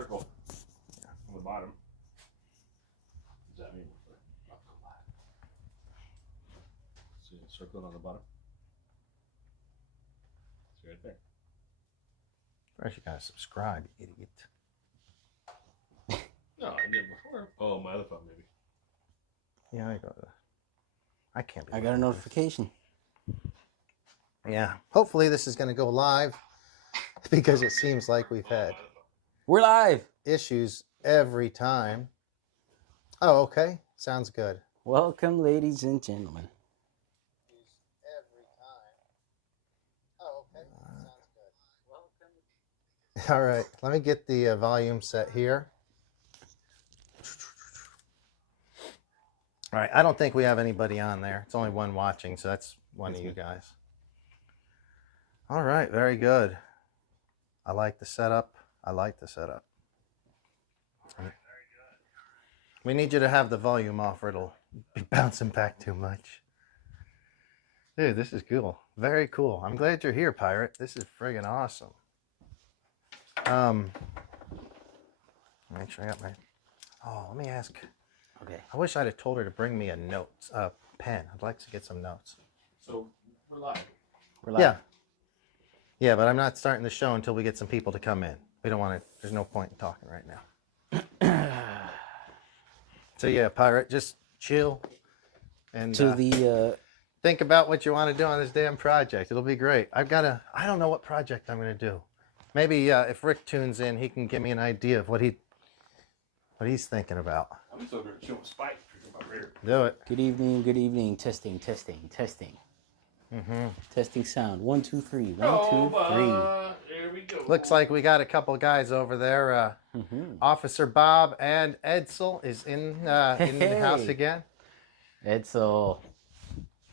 circle on the bottom. What does that mean? See it circled on the bottom? See right there. First, you gotta subscribe, you idiot. No, I did before. Oh, my other phone, maybe. Yeah, I got it. I can't be. I got a notification. Yeah. Hopefully this is going to go live because it seems like we've had We're live. issues every time. Oh, okay. Sounds good. Welcome, ladies and gentlemen. Every time. Oh, okay. Sounds good. All right. Let me get the volume set here. All right. I don't think we have anybody on there. It's only one watching, so that's one of you guys. All right. Very good. I like the setup. We need you to have the volume off or it'll be bouncing back too much. Dude, this is cool. Very cool. I'm glad you're here, Pirate. This is friggin' awesome. Make sure I got my... Oh, let me ask... Okay. I wish I'd have told her to bring me a pen. I'd like to get some notes. So, we're live. We're live. Yeah. Yeah, but I'm not starting the show until we get some people to come in. We don't want to... There's no point in talking right now. So, yeah, Pirate, just chill. And think about what you want to do on this damn project. It'll be great. I don't know what project I'm going to do. Maybe if Rick tunes in, he can give me an idea of what he's thinking about. I'm just over here chilling with Spike. About rear. Do it. Good evening. Good evening. Testing. Mm-hmm. Testing sound. 1, 2, 3. 1, 2, 3. There we go. Looks like we got a couple guys over there. Officer Bob and Edsel is in the house again. Edsel,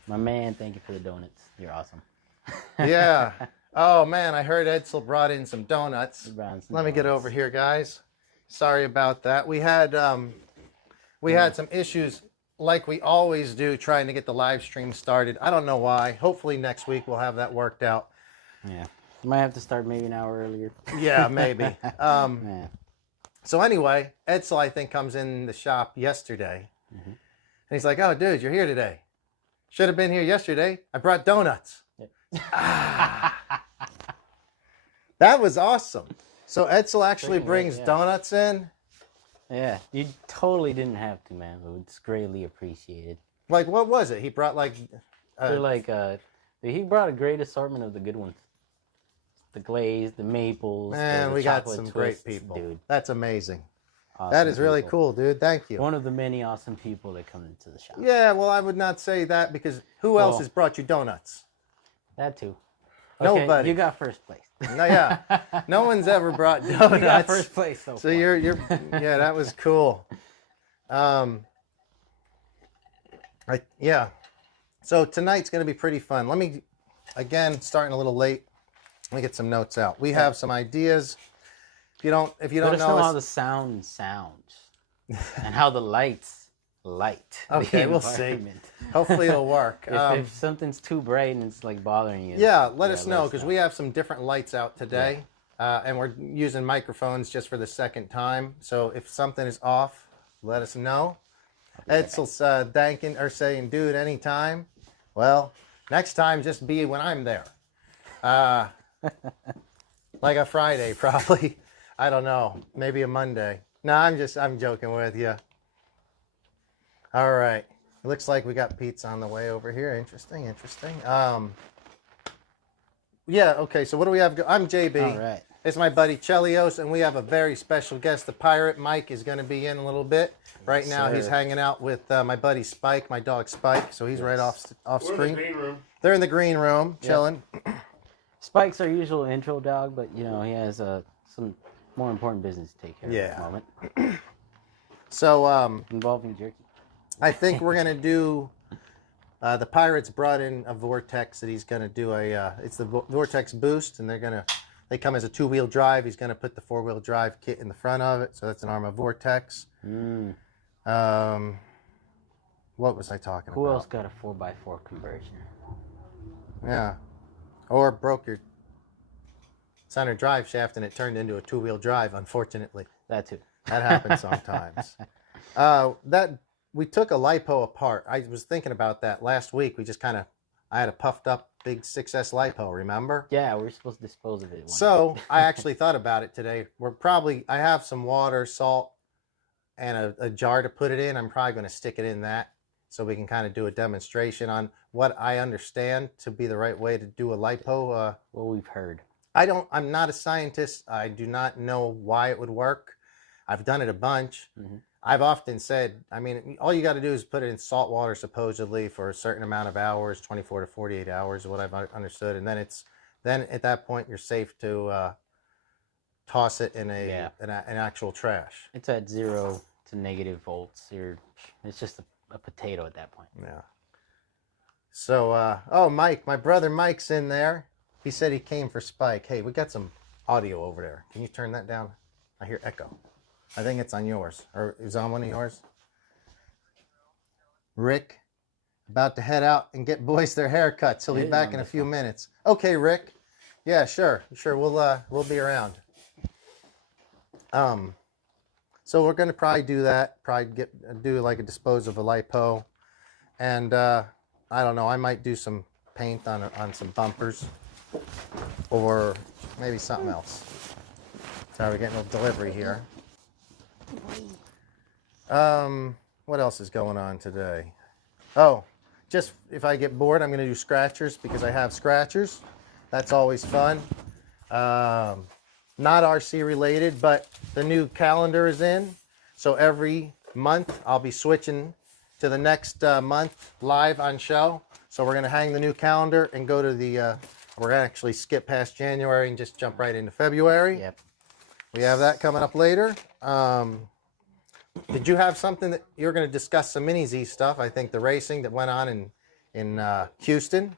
my man, thank you for the donuts. You're awesome. Yeah. Oh man, I heard Edsel brought in some donuts. Let me get over here, guys. Sorry about that. We had some issues like we always do trying to get the live stream started. I don't know why. Hopefully next week we'll have that worked out. Yeah. You might have to start maybe an hour earlier. Yeah, maybe. Yeah. So anyway, Edsel, I think, comes in the shop yesterday. And he's like, oh, dude, you're here today. Should have been here yesterday. I brought donuts. That was awesome. So Edsel actually brings donuts in. Yeah, you totally didn't have to, man. It's greatly appreciated. Like, what was it? He brought like... They're like, he brought a great assortment of the good ones. The glaze, the maples, man, the we got chocolate some twists, great people. dude. That's amazing. Awesome that is really people. cool, dude. Thank you. One of the many awesome people that come into the shop. Yeah, well, I would not say that because who else has brought you donuts? That too. Okay, Nobody. You got first place. No, yeah. No one's ever brought donuts. You got first place so far. you're yeah, that was cool. Yeah. So tonight's going to be pretty fun. Let me, again, starting a little late. Let me get some notes out. We have some ideas. If you don't Let us know know how the sound sounds and how the lights light. Okay, the we'll see. environment. Hopefully it'll work. If something's too bright and it's like bothering you. Yeah, let us know because we have some different lights out today, and we're using microphones just for the second time. So if something is off, let us know. Edsel's thanking or saying, "Dude, anytime." Well, next time just be when I'm there. Like a Friday, probably. I don't know. Maybe a Monday. No, I'm joking with you. All right. It looks like we got pizza on the way over here. Interesting. Yeah, okay. So what do we have? I'm JB. All right. It's my buddy CHELIOS, and we have a very special guest. The pirate Mike is going to be in a little bit. Right now, he's hanging out with my buddy Spike, my dog Spike. So he's right off screen. We're in the green room. They're in the green room, chilling. Spike's our usual intro dog, but you know he has some more important business to take care of at the moment. So involving jerky. I think we're gonna do. The pirates brought in a vortex that he's gonna do it's the vortex boost, and they come as a 2-wheel drive. He's gonna put the 4-wheel drive kit in the front of it, so that's an Arma Vortex. What was I talking about? Who else got a 4x4 conversion? Yeah, or broke your center drive shaft and it turned into a 2-wheel drive, unfortunately. That too. That happens sometimes. That we took a lipo apart. I was thinking about that last week. We just I had a puffed up big 6S lipo, remember? Yeah, we're supposed to dispose of it. So I actually thought about it today. I have some water, salt, and a jar to put it in. I'm probably going to stick it in that so we can kind of do a demonstration on what I understand to be the right way to do a lipo. What we've heard. I'm not a scientist. I do not know why it would work. I've done it a bunch. Mm-hmm. I've often said, all you got to do is put it in salt water, supposedly, for a certain amount of hours, 24 to 48 hours, is what I've understood. And then at that point, you're safe to toss it in an actual trash. It's at 0 to negative volts. It's just a potato at that point. Yeah. So, Mike, my brother Mike's in there. He said he came for Spike. Hey, we got some audio over there. Can you turn that down? I hear echo. I think it's on yours. Or is it on one of yours? Rick, about to head out and get boys their haircuts. He'll be back in a few minutes. Okay, Rick. Yeah, sure. We'll be around. So we're gonna probably do that. Do like a dispose of a lipo, and I don't know. I might do some paint on some bumpers, or maybe something else. Sorry, we're getting a delivery here. What else is going on today? Oh, just if I get bored, I'm going to do scratchers because I have scratchers. That's always fun. Not RC related, but the new calendar is in. So every month I'll be switching to the next month live on show. So we're going to hang the new calendar and go to we're going to actually skip past January and just jump right into February. Yep. We have that coming up later. Did you have something that you're going to discuss some Mini Z stuff? I think the racing that went on in Houston.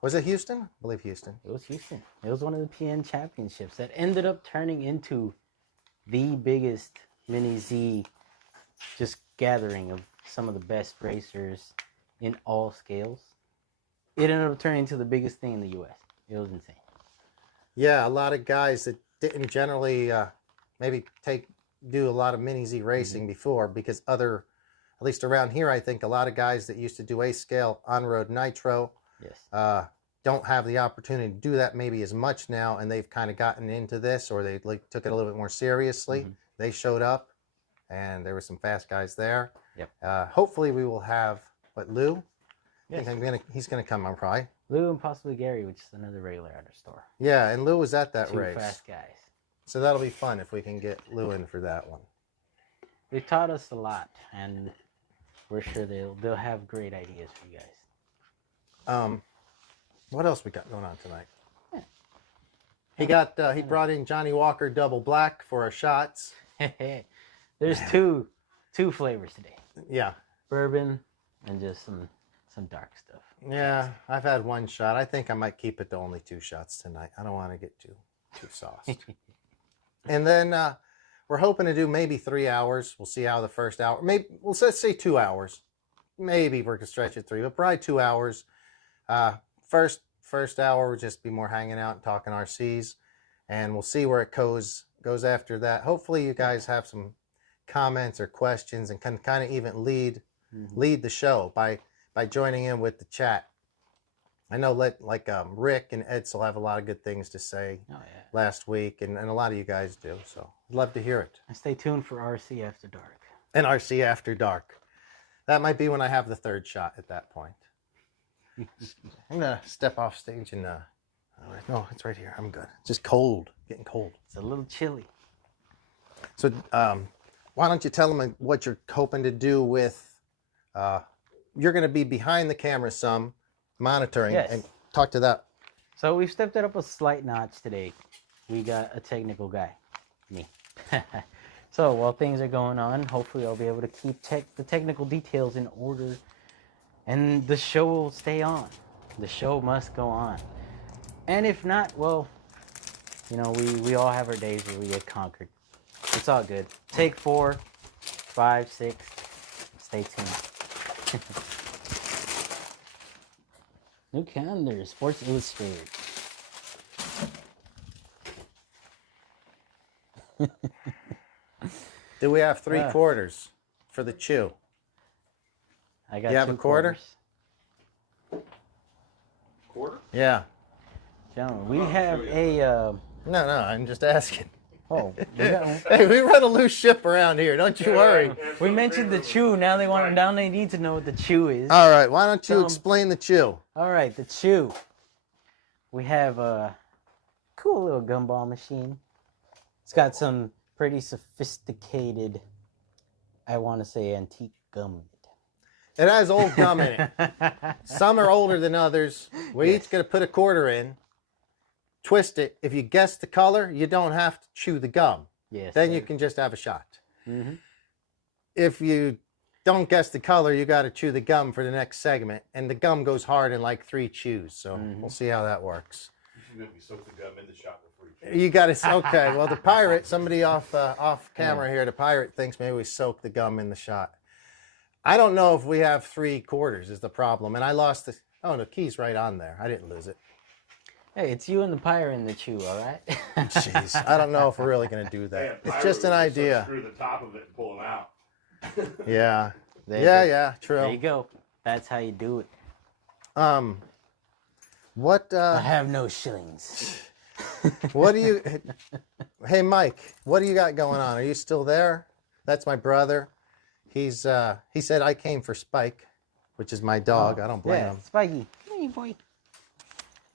Was it Houston? I believe Houston. It was Houston. It was one of the PN championships that ended up turning into the biggest Mini Z just gathering of some of the best racers in all scales. It ended up turning into the biggest thing in the U.S. It was insane. Yeah, a lot of guys that didn't generally maybe do a lot of Mini Z racing before, because at least around here, I think a lot of guys that used to do A-scale on-road nitro don't have the opportunity to do that maybe as much now, and they've kind of gotten into this, or they took it a little bit more seriously. They showed up, and there were some fast guys there. Yep. Hopefully we will have, Lou? Yes. I think he's going to come on probably. Lou and possibly Gary, which is another regular at our store. Yeah, and Lou was at that race. Two fast guys. So that'll be fun if we can get Lou in for that one. They taught us a lot, and we're sure they'll have great ideas for you guys. What else we got going on tonight? He brought in Johnny Walker Double Black for our shots. There's two flavors today. Yeah. Bourbon and just some dark stuff. Yeah, I've had one shot. I think I might keep it to only 2 shots tonight. I don't want to get too sauced. And then we're hoping to do maybe 3 hours. We'll see how the first hour. Maybe let's say 2 hours. Maybe we're gonna stretch it 3, but probably 2 hours. First hour will just be more hanging out and talking RCs, and we'll see where it goes after that. Hopefully, you guys have some comments or questions and can kind of even lead the show by joining in with the chat. I know Rick and Edsel have a lot of good things to say last week, and a lot of you guys do, so I'd love to hear it. And stay tuned for RC After Dark. And RC After Dark. That might be when I have the 3rd shot at that point. I'm going to step off stage and... no, it's right here. I'm good. It's just cold. Getting cold. It's a little chilly. So why don't you tell them what you're hoping to do with... you're going to be behind the camera some, monitoring, and talk to that. So we've stepped it up a slight notch today. We got a technical guy, me. So while things are going on, hopefully I'll be able to keep the technical details in order, and the show will stay on. The show must go on. And if not, well, we all have our days where we get conquered. It's all good. Take 4, 5, 6. Stay tuned. New calendar, Sports Illustrated. Do we have 3/4 for the chew? I got You have a quarter? Quarter? Yeah. Gentlemen, we have a. No, I'm just asking. Oh, we got one. Hey, we run a loose ship around here. Don't you worry. We mentioned the chew. Now they need to know what the chew is. All right, why don't you explain the chew? All right, the chew. We have a cool little gumball machine. It's got some pretty sophisticated, I want to say, antique gum. It has old gum in it. Some are older than others. We're each going to put a quarter in, twist it. If you guess the color, you don't have to chew the gum. Yes. Then you can just have a shot. Mm-hmm. If you don't guess the color, you got to chew the gum for the next segment. And the gum goes hard in like 3 chews. So we'll see how that works. You should maybe soak the gum in the shot before you chew. You got to, okay. Well, the pirate, somebody off camera here, the pirate thinks maybe we soak the gum in the shot. I don't know if we have 3/4 is the problem. And I lost the, oh, the key's right on there. I didn't lose it. Hey, it's you and the pirate in the chew, all right? Jeez, I don't know if we're really going to do that. It's just an idea. Screw the top of it and pull them out. Yeah. There True. you go. That's how you do it. What, I have no shillings. what do you, hey, Mike, what do you got going on? Are you still there? That's my brother. He said I came for Spike, which is my dog. I don't blame him. Spiky. Come here, boy.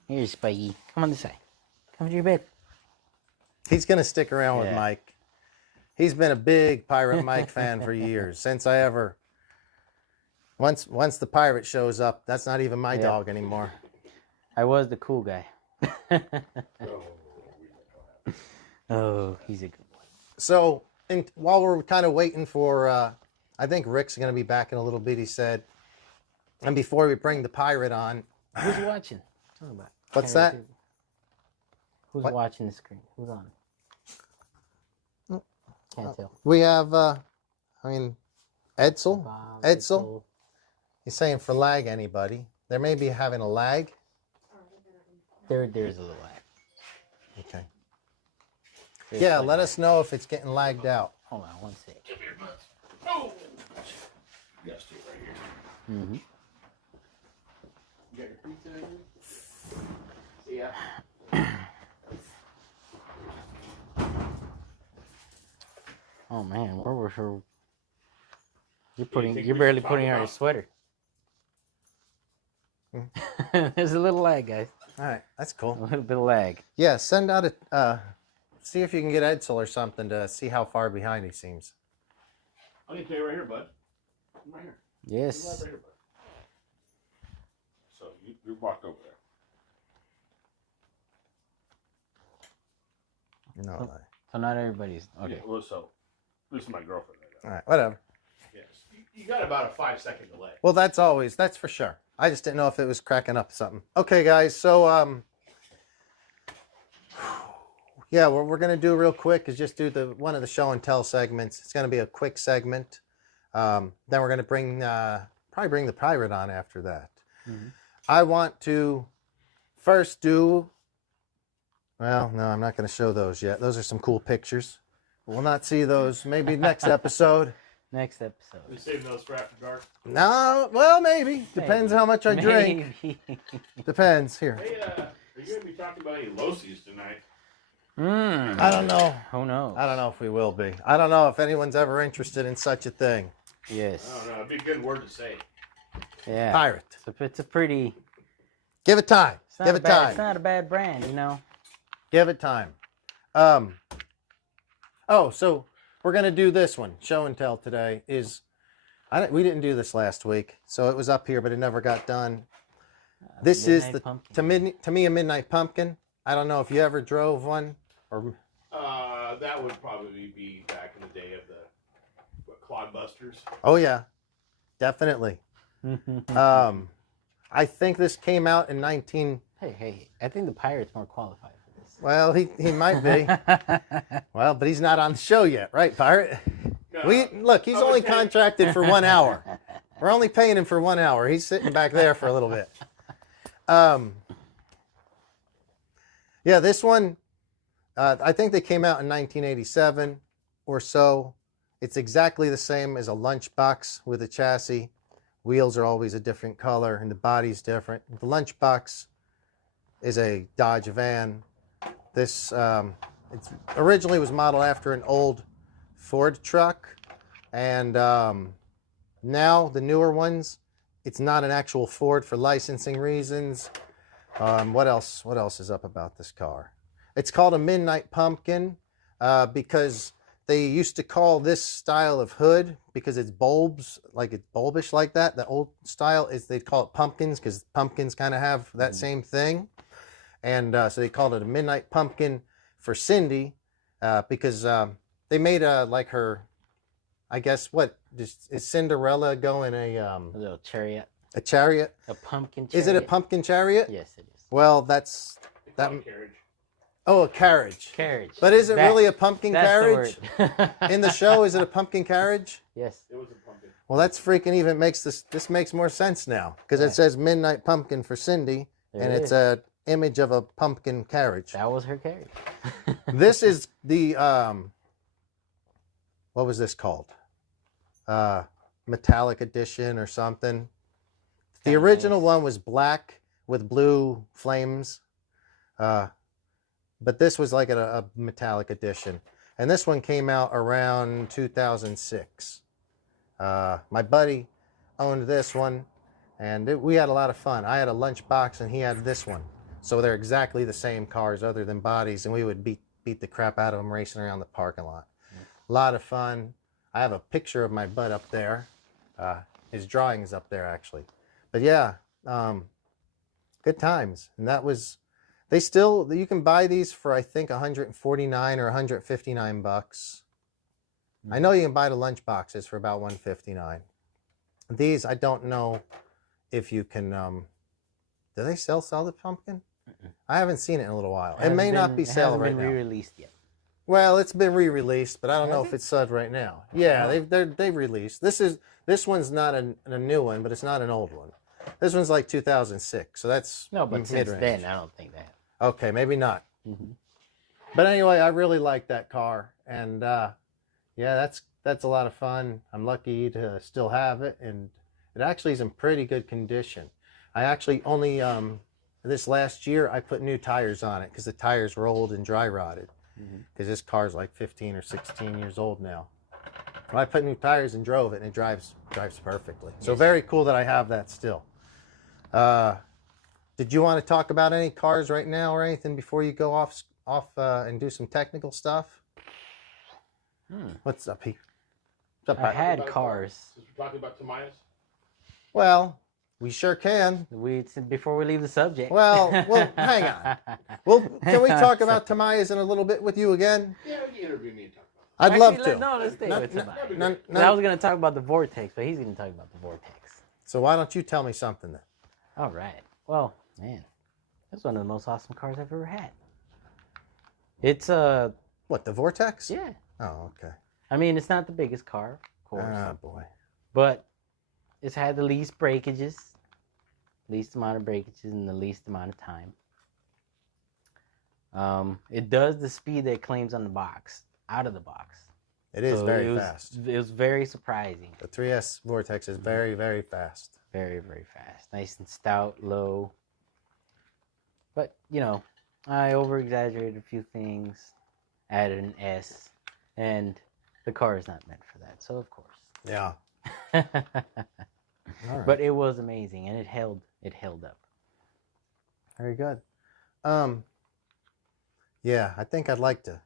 Here's Spiky. Come on this side. Come to your bed. He's going to stick around with Mike. He's been a big Pirate Mike fan for years. Since I ever, once the pirate shows up, that's not even my dog anymore. I was the cool guy. Oh, he's a good boy. So while we're kind of waiting for, I think Rick's going to be back in a little bit, he said. And before we bring the pirate on. Who's watching? What's that? Who's watching the screen? Who's on? Can't tell. We have, Edsel. Edsel. He's saying for lag, anybody. They may be having a lag. There's a little lag. Okay. There's Yeah, let us know if it's getting lagged out. Hold on one sec. Oh! You got to stay right here. Mm-hmm. You got your pizza in here? See ya. Oh man, where was her? You're barely putting on your sweater. There's a little lag, guys. All right, that's cool. A little bit of lag. Yeah, send out a, see if you can get Edsel or something to see how far behind he seems. I'm going to tell you right here, bud. I'm right here. Yes. I'm right here, bud. So you walked over there. No lie. So not everybody's okay. Yeah, well, so this is my girlfriend. All right, whatever. Yes. You got about a 5-second delay. Well, that's for sure. I just didn't know if it was cracking up something. Okay, guys, so, yeah, what we're going to do real quick is just do one of the show and tell segments. It's going to be a quick segment. Then we're going to probably bring the pirate on after that. Mm-hmm. I want to first do, well, no, I'm not going to show those yet. Those are some cool pictures. We'll not see those. Maybe next episode. Next episode. We saving those for after dark? No, well, maybe. Depends how much I drink. Depends. Here. Hey, are you going to be talking about any Losies tonight? I don't know. Who knows? I don't know if we will be. I don't know if anyone's ever interested in such a thing. Yes. I don't know. It'd be a good word to say. Yeah. Pirate. It's a pretty. Give it time. Give it time. It's not a bad brand, you know. Give it time. Oh, so we're going to do this one. Show and tell today is, we didn't do this last week, so it was up here, but it never got done. This is to me a midnight pumpkin. I don't know if you ever drove one or. That would probably be back in the day of the Clodbusters. Oh yeah, definitely. I think this came out in 19. Hey! I think the pirate's more qualified for this. Well, he might be. Well, but he's not on the show yet, right, pirate? Look, he's only contracted for 1 hour. We're only paying him for 1 hour. He's sitting back there for a little bit. Yeah, this one, I think they came out in 1987 or so. It's exactly the same as a lunchbox with a chassis. Wheels are always a different color and the body's different. The lunchbox is a Dodge van. This it originally was modeled after an old Ford truck, and now the newer ones, it's not an actual Ford for licensing reasons. What else is up about this car? It's called a Midnight Pumpkin because they used to call this style of hood, because it's bulbs, like it's bulbish like that. The old style is they'd call it pumpkins because pumpkins kind of have that same thing. And so they called it a Midnight Pumpkin for Cindy because they made like her, I guess, what is Cinderella going A little chariot. a chariot? A pumpkin chariot. Is it a pumpkin chariot? Yes, it is. Well, that's that. Carriage. Oh, a carriage. Carriage. But is it really a pumpkin that's carriage? The word. In the show, is it a pumpkin carriage? Yes. It was a pumpkin. Well, that's freaking even makes this makes more sense now because it says Midnight Pumpkin for Cindy, There and it it's is. a image of a pumpkin carriage. That was her carriage. This is the what was this called? Metallic edition or something. The Kinda original nice. one was black with blue flames, but this was like a metallic edition. And this one came out around 2006. My buddy owned this one, and we had a lot of fun. I had a lunchbox, and he had this one. So they're exactly the same cars other than bodies, and we would beat the crap out of them racing around the parking lot. A lot of fun. I have a picture of my bud up there. His drawing is up there, actually. But yeah, good times. And that was, you can buy these for, I think, 149 or 159 bucks. I know you can buy the lunch boxes for about 159. These, I don't know if you can, do they sell the pumpkin? I haven't seen it in a little while. It may not be sale right now. It hasn't been re-released yet. Well, it's been re-released, but I don't know Has if it? it's sold right now. Yeah, they've released. This one's not a new one, but it's not an old one. This one's like 2006, so that's No, but since mid-range. then, I don't think that. Okay, maybe not. Mhm. But anyway, I really like that car, and yeah, that's a lot of fun. I'm lucky to still have it, and it actually is in pretty good condition. I actually only this last year I put new tires on it because the tires were old and dry rotted. Because this car's like 15 or 16 years old now. Well, I put new tires and drove it, and it drives perfectly. So very cool that I have that still. Did you want to talk about any cars right now or anything before you go off and do some technical stuff? What's up, Pete? What's up, I Pat? had cars. Since we're talking about Tamias, Well, we sure can. Before we leave the subject. Well, hang on. Well, can we talk about Tamias in a little bit with you again? yeah, you interview me and talk about I'd love to. Let's stay with No, Tobias. no, I was going to talk about the vortex, but he's going to talk about the vortex. So why don't you tell me something then? All right. Well, man, that's one of the most awesome cars I've ever had. It's What, the Vortex? yeah. Oh, okay. I mean, it's not the biggest car, of course, Ah, boy. but it's had the least breakages, least amount of breakages in the least amount of time. It does the speed that it claims on the box, out of the box. It is So very fast. It was very surprising. The 3S Vortex is very, very fast. Very, very fast. Nice and stout, low. But, I over-exaggerated a few things, added an S, and the car is not meant for that, so of course. Yeah. All right. But it was amazing, and it held up. Very good. Yeah, I think I'd like to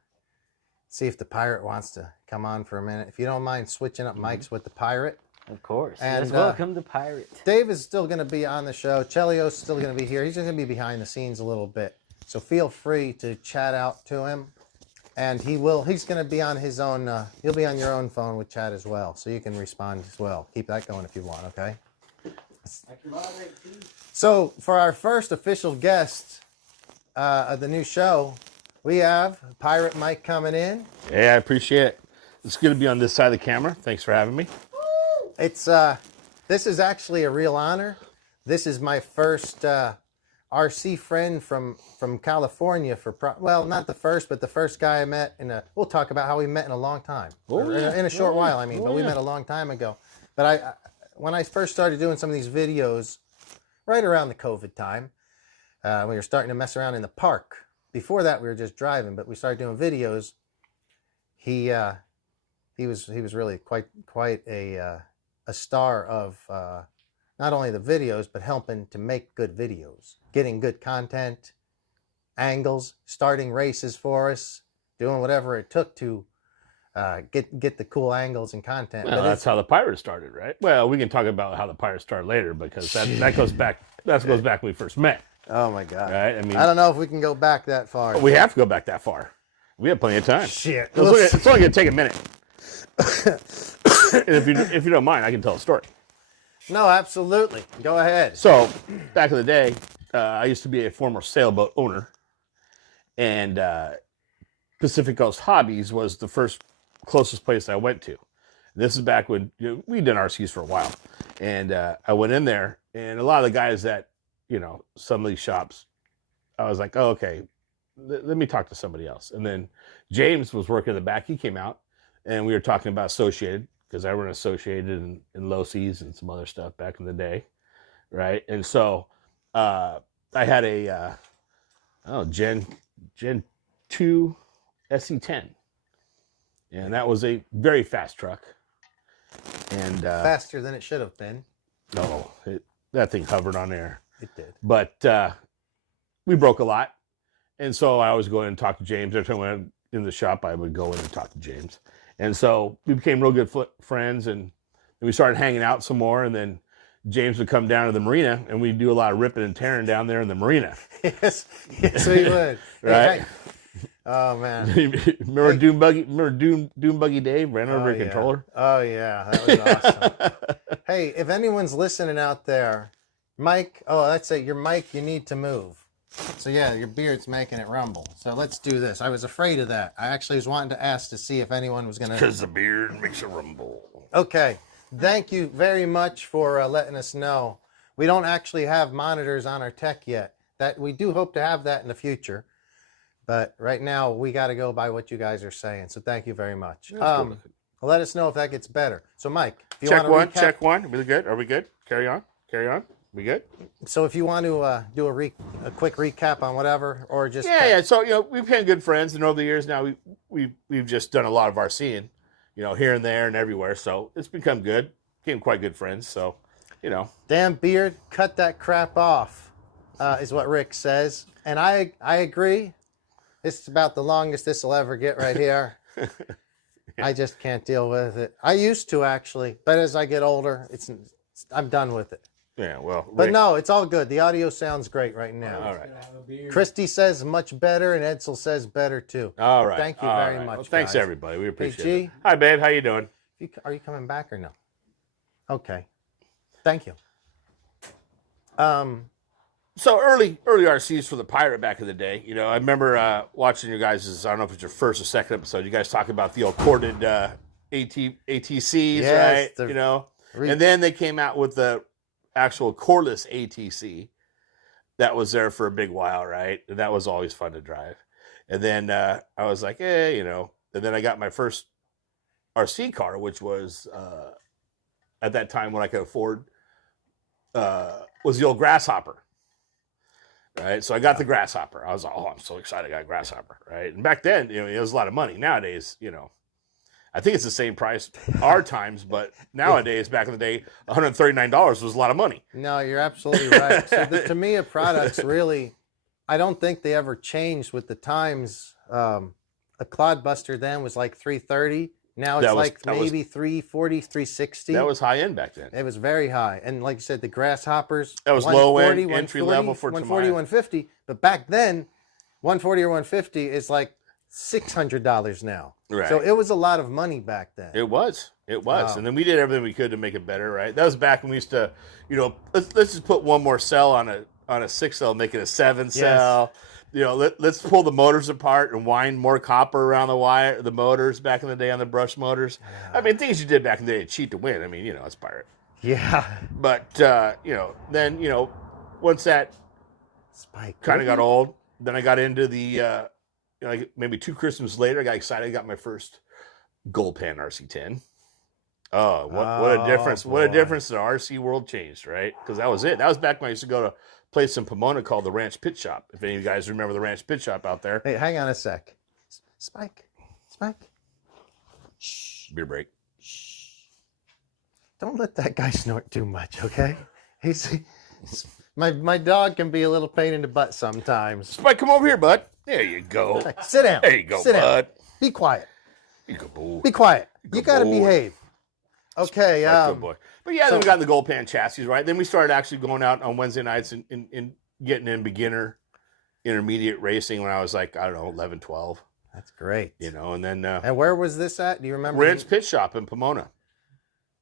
see if the Pirate wants to come on for a minute. If you don't mind switching up mics with the Pirate. Of course. And, Let's welcome the pirate. Dave is still going to be on the show. CHELIOS is still going to be here. He's just going to be behind the scenes a little bit. So feel free to chat out to him. And he's going to be on his own, he'll be on your own phone with chat as well. So you can respond as well. Keep that going if you want, okay? So for our first official guest of the new show, we have Pirate Mike coming in. Hey, I appreciate it. It's good to be on this side of the camera. Thanks for having me. It's this is actually a real honor. This is my first RC friend from California well, not the first, but the first guy I met we'll talk about how we met in a long time. Oh, yeah. In a short while, I mean, but we yeah. met a long time ago. But when I first started doing some of these videos, right around the COVID time, we were starting to mess around in the park. Before that, we were just driving, but we started doing videos. He was really quite a star of not only the videos, but helping to make good videos, getting good content, angles, starting races for us, doing whatever it took to get the cool angles and content. Well, that's how the Pirates started, right? Well, we can talk about how the Pirates started later because that goes back. That goes back when we first met. Oh my God! Right? I mean, I don't know if we can go back that far. We have to go back that far. We have plenty of time. Shit. It's only going to take a minute. And if you don't mind, I can tell a story. No, absolutely. Go ahead. So, back in the day, I used to be a former sailboat owner, and Pacific Coast Hobbies was the first closest place I went to. This is back when we'd done RCs for a while, and I went in there, and a lot of the guys that some of these shops, I was like, oh, okay, let me talk to somebody else. And then James was working in the back. He came out, and we were talking about Associated, because I run Associated in Low Seas and some other stuff back in the day, right? And so I had a Gen 2 SC10, and that was a very fast truck. And faster than it should have been. No, that thing hovered on air. It did. But we broke a lot, and so I always go in and talk to James. Every time I went in the shop, I would go in and talk to James. And so we became real good friends, and we started hanging out some more. And then James would come down to the marina, and we'd do a lot of ripping and tearing down there in the marina. Yes, we would. Right? Hey. Oh man! Remember Doom Buggy Dave ran over a controller? Oh yeah, that was awesome. Hey, if anyone's listening out there, Mike. Oh, that's it. Your mic. You need to move. So yeah, your beard's making it rumble. So let's do this. I was afraid of that. I actually was wanting to ask to see if anyone was gonna. Because the beard makes it rumble. Okay. Thank you very much for letting us know. We don't actually have monitors on our tech yet. That we do hope to have that in the future. But right now, we got to go by what you guys are saying. So thank you very much. Let us know if that gets better. So, Mike, if you want to check one. Are we good? Are we good? Carry on. We good? So if you want to do a quick recap on whatever, or just... Yeah. So, we've been good friends. And over the years now, we've just done a lot of RCing, here and there and everywhere. So it's become good. Became quite good friends. So, Damn beard, cut that crap off, is what Rick says. And I agree. This is about the longest this will ever get right here. I just can't deal with it. I used to actually, but as I get older, I'm done with it. Yeah, well. But no, it's all good. The audio sounds great right now. All right. Christy says much better, and Edsel says better too. All right. Thank you very much. Well, thanks guys. everybody. We appreciate G? it. Hi, babe. How you doing? Are you coming back or no? Okay. Thank you. So early RCs for the Pirate back in the day. I remember watching you guys', I don't know if it's your first or second episode, you guys talk about the old corded ATCs, yes, right? And then they came out with the actual cordless ATC that was there for a big while, right? And that was always fun to drive. And then I was like, and then I got my first RC car, which was at that time when I could afford, was the old Grasshopper. Right, so I got the Grasshopper. I was like, "Oh, I'm so excited! I got a Grasshopper!" Right, and back then, it was a lot of money. Nowadays, I think it's the same price our times, but nowadays, back in the day, $139 was a lot of money. No, you're absolutely right. So the Tamiya products really, I don't think they ever changed with the times. A Clodbuster then was like $330. Now it's maybe $340, $360. That was high end back then. It was very high. And like you said, the Grasshoppers. That was low end, entry level for Tamiya. 140, 150. But back then, 140 or 150 is like $600 now. Right. So it was a lot of money back then. It was. Wow. And then we did everything we could to make it better, right? That was back when we used to, let's just put one more cell on a 6 cell, make it a 7 cell. Yes. Let's pull the motors apart and wind more copper around the motors back in the day on the brush motors. Yeah. I mean, things you did back in the day to cheat to win. I mean, it's Pirate. Yeah. But, then, once that Spike. Kind of got old. Then I got into the, like maybe 2 Christmas later, I got excited. I got my first Gold Pan RC10. Oh, what a difference! boy. What a difference the RC world changed, right? Because that was it. That was back when I used to go to a place in Pomona called the Ranch Pit Shop. If any of you guys remember the Ranch Pit Shop out there. Hey, hang on a sec. Spike. Shh. Beer break. Shh. Don't let that guy snort too much, okay? He's my dog can be a little pain in the butt sometimes. Spike, come over here, bud. There you go. Hey, sit down. There you go, Sit bud. down. Be quiet. You go, boy. Be quiet. Good You got to boy. behave. Okay. Spike, good boy. But yeah, so- then we got the Gold Pan chassis, right? Then we started actually going out on Wednesday nights and getting in beginner, intermediate racing when I was like, I don't know, 11, 12. That's great. You know, and then And where was this at? Do you remember? Ranch Pit Shop in Pomona.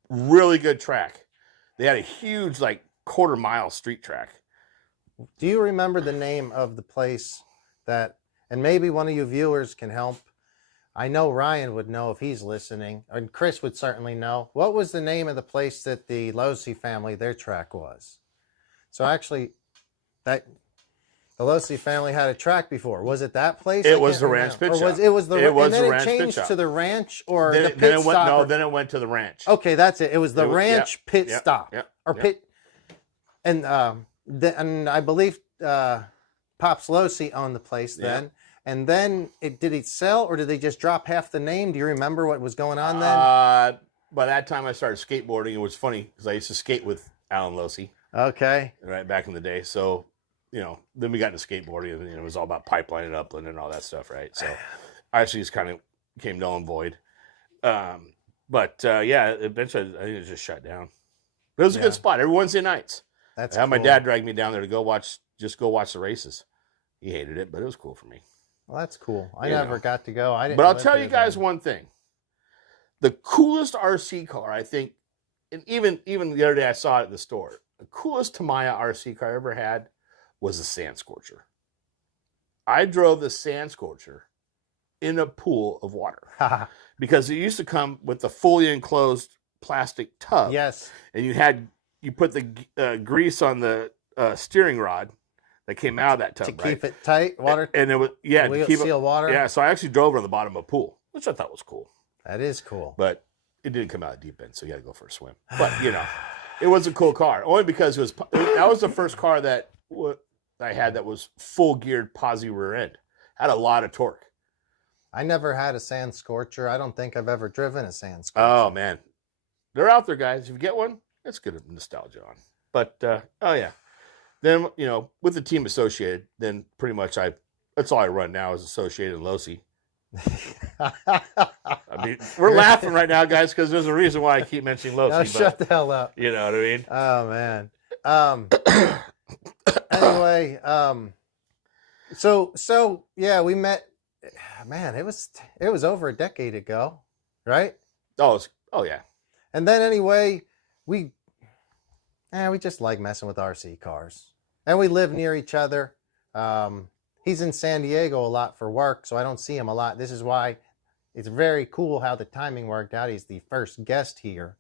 Really good track. They had a huge, like, 1/4 mile street track. Do you remember the name of the place that, and maybe one of you viewers can help? I know Ryan would know if he's listening, and Chris would certainly know. What was the name of the place that the Losey family, their track was? So actually, the Losey family had a track before. Was it that place? It I was can't the Ranch remember. Pit Or was Shop. it was the It was and then the it Ranch Pit changed Shop. to the ranch or Then, the then pit it went, stop? no, then it went to the ranch. Okay, that's it. It was the It was- ranch pit yep, stop yep, or yep. pit, and and I believe Pops Losey owned the place Yeah. then. And then did it sell or did they just drop half the name? Do you remember what was going on then? By that time, I started skateboarding. It was funny because I used to skate with Alan Losey Okay. right back in the day. So, you know, then we got into skateboarding and it was all about pipeline and upland and all that stuff, right? So I actually just kind of came null and void. But yeah, eventually I think it just shut down. But it was a Yeah. good spot every Wednesday nights. That's I had my cool. dad drag me down there to go watch the races. He hated it, but it was cool for me. Well, that's cool. I You never know. got to go. I didn't. But I'll live tell there you guys then. one thing. The coolest RC car, I think, and even the other day I saw it at the store, the coolest Tamiya RC car I ever had was the Sand Scorcher. I drove the Sand Scorcher in a pool of water because it used to come with the fully enclosed plastic tub. Yes. And you put the grease on the steering rod that came out of that tub, To right? keep it tight, water. And it was, yeah, to wheel keep seal it, water. yeah. So I actually drove on the bottom of a pool, which I thought was cool. That is cool. But it didn't come out of deep end, so you got to go for a swim. But you know, it was a cool car, only because that was the first car that I had that was full geared posi rear end, had a lot of torque. I never had a Sand Scorcher. I don't think I've ever driven a Sand Scorcher. Oh man, they're out there, guys. If you get one, it's good nostalgia on. But oh yeah, then you know, with the team Associated, then pretty much that's all I run now is Associated and Losey. I mean, we're laughing right now, guys, because there's a reason why I keep mentioning Losey. No, but, shut the hell up. you know what I mean? Oh man. Anyway, so yeah, we met. Man, it was over a decade ago, right? Oh yeah. And then anyway, we just like messing with RC cars, and we live near each other. He's in San Diego a lot for work, so I don't see him a lot. This is why it's very cool how the timing worked out. He's the first guest here,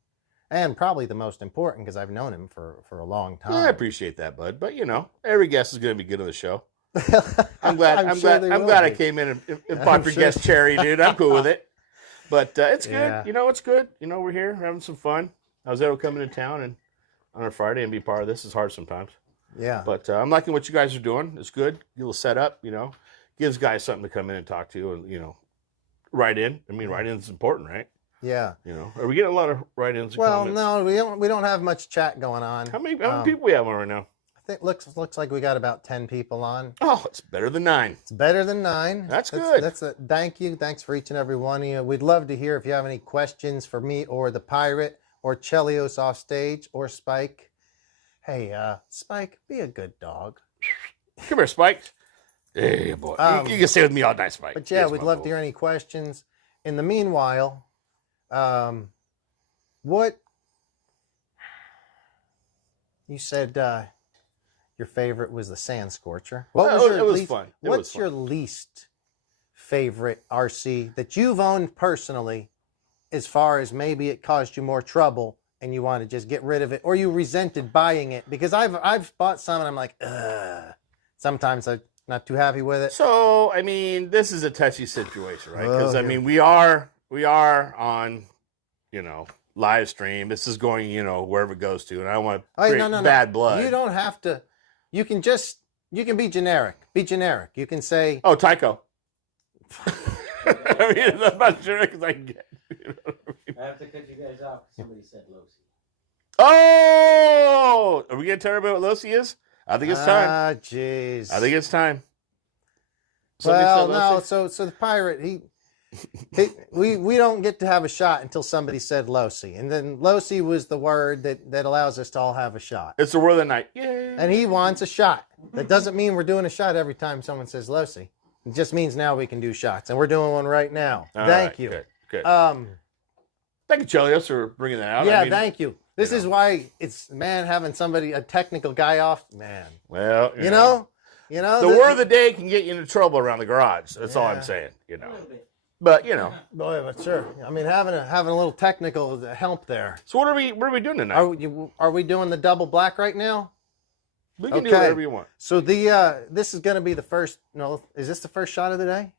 and probably the most important because I've known him for a long time. Yeah, I appreciate that, bud. But you know, every guest is going to be good on the show. I'm glad. I'm sure glad. they I'm will glad I be. came in and I'm popped your sure. guest cherry, dude. I'm cool with it. But it's good. Yeah. You know, it's good. You know, we're here we're having some fun. I was able to come into town and on a Friday and be part of this. It's hard sometimes, Yeah. but I'm liking what you guys are doing. It's good. A little setup. You know, gives guys something to come in and talk to, and you know, write in. I mean, write in's important, right? Yeah. You know, are we getting a lot of write ins? Well, comments? no, we don't have much chat going on. How many people we have on right now? I think looks like we got about 10 people on. Oh, it's better than 9. It's better than 9. That's good. Thank you. Thanks for each and every one of you. We'd love to hear if you have any questions for me or the Pirate or Chelios off stage or Spike. Hey, Spike, be a good dog. Come here, Spike. Hey, boy. You can stay with me all night, Spike. But yeah, Yes, we'd my love boy. to hear any questions. In the meanwhile, what you said your favorite was the Sand Scorcher. What Yeah, was your it was least, fun. It What's was fun. your least favorite RC that you've owned personally, as far as maybe it caused you more trouble and you want to just get rid of it, or you resented buying it? Because I've bought some and I'm like, ugh, Sometimes I'm not too happy with it. So, I mean, this is a touchy situation, right? Because, Oh, I yeah. mean, we are on, live stream. This is going, wherever it goes to. And I don't want to Oh, create no. bad blood. You don't have to. You can be generic. Be generic. You can say, Oh, Tycho. I mean, I'm not sure because I can get. I have to cut you guys off. Somebody said Losi. Oh! Are we going to tell everybody what Losi is? I think it's time. Ah, jeez. I think it's time. Somebody Well, said no. Losi? So the pirate, we don't get to have a shot until somebody said Losi, and then Losi was the word that allows us to all have a shot. It's the word of the night. Yay! And he wants a shot. That doesn't mean we're doing a shot every time someone says Losi. It just means now we can do shots, and we're doing one right now. All Thank right, you. Good. Thank you, Chelios, for bringing that out. Yeah, I mean, thank you. This is why it's having a technical guy off, man. Well, You know, the word of the day can get you into trouble around the garage. That's all I'm Yeah. saying. But Boy, but sure. I mean, having a little technical help there. So what are we doing tonight? Are we doing the double black right now? We can do Okay. whatever you want. So this is going to be the first. No, is this the first shot of the day?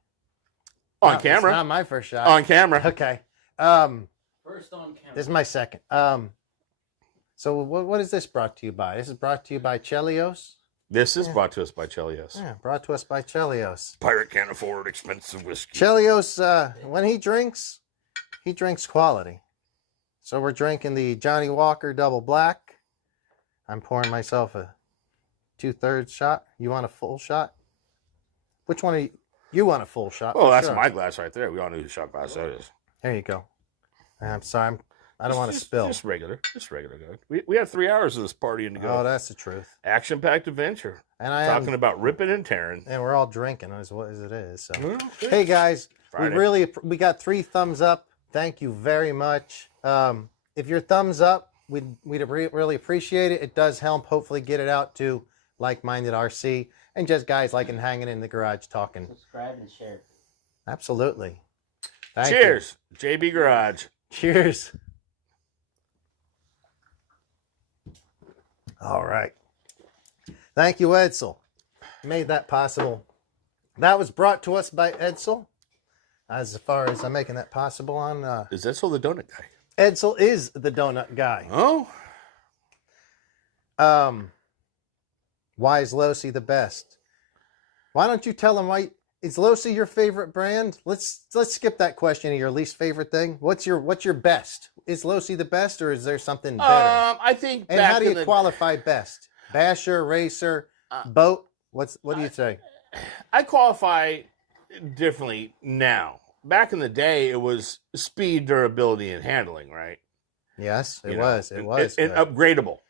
On No, camera. It's not my first shot. On camera. Okay. First on camera. This is my second. So what is this brought to you by? This is brought to you by CHELIOS. This is brought to us by Chelios. Yeah, brought to us by CHELIOS. Pirate can't afford expensive whiskey. CHELIOS, when he drinks quality. So we're drinking the Johnny Walker Double Black. I'm pouring myself a 2/3 shot. You want a full shot? Which one are you want a full shot? Oh, for that's sure. my glass right there. We all knew who shot glass that is. There you go. I'm sorry. I don't want to spill. Just regular. Good. We had 3 hours of this partying to go. Oh, that's the truth. Action-packed adventure. And I Talking am, about ripping and tearing. and we're all drinking as it is. So. Well, Hey guys, Friday. we got 3 thumbs up. Thank you very much. If your thumbs up, we'd really appreciate it. It does help hopefully get it out to like-minded RC and just guys liking hanging in the garage talking. Subscribe and share. Absolutely. Thank you. Cheers, JB Garage. Cheers. All right. Thank you, Edsel. Made that possible. That was brought to us by Edsel. As far as I'm making that possible on Is that so the donut guy? Edsel is the donut guy. Oh, Why is Losi the best? Why don't you tell him why is Losi your favorite brand? Let's skip that question of your least favorite thing. What's your best? Is Losi the best, or is there something better? I think. And back how do in you the- qualify best? Basher, racer, boat? What do you say? I qualify differently now. Back in the day, it was speed, durability, and handling, right? Yes, it You was. know, It was. and but upgradable.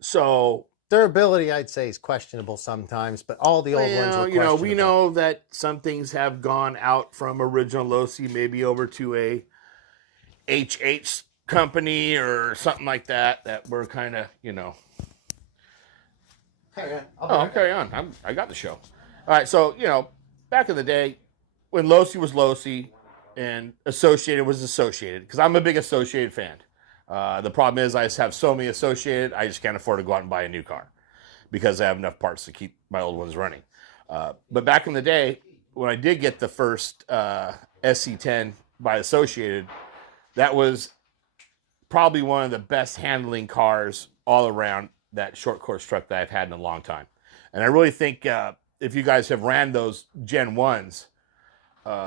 So durability, I'd say, is questionable sometimes, but all the old ones were questionable. we know that some things have gone out from original Losi, maybe over to a HH company or something like that. That were kind of, carry on. I got the show. All right, so back in the day, when Losi was Losi and Associated was Associated, because I'm a big Associated fan. The problem is I just have so many Associated, I just can't afford to go out and buy a new car because I have enough parts to keep my old ones running. But back in the day, when I did get the first SC10 by Associated, that was probably one of the best handling cars all around that short course truck that I've had in a long time. And I really think if you guys have ran those Gen 1s,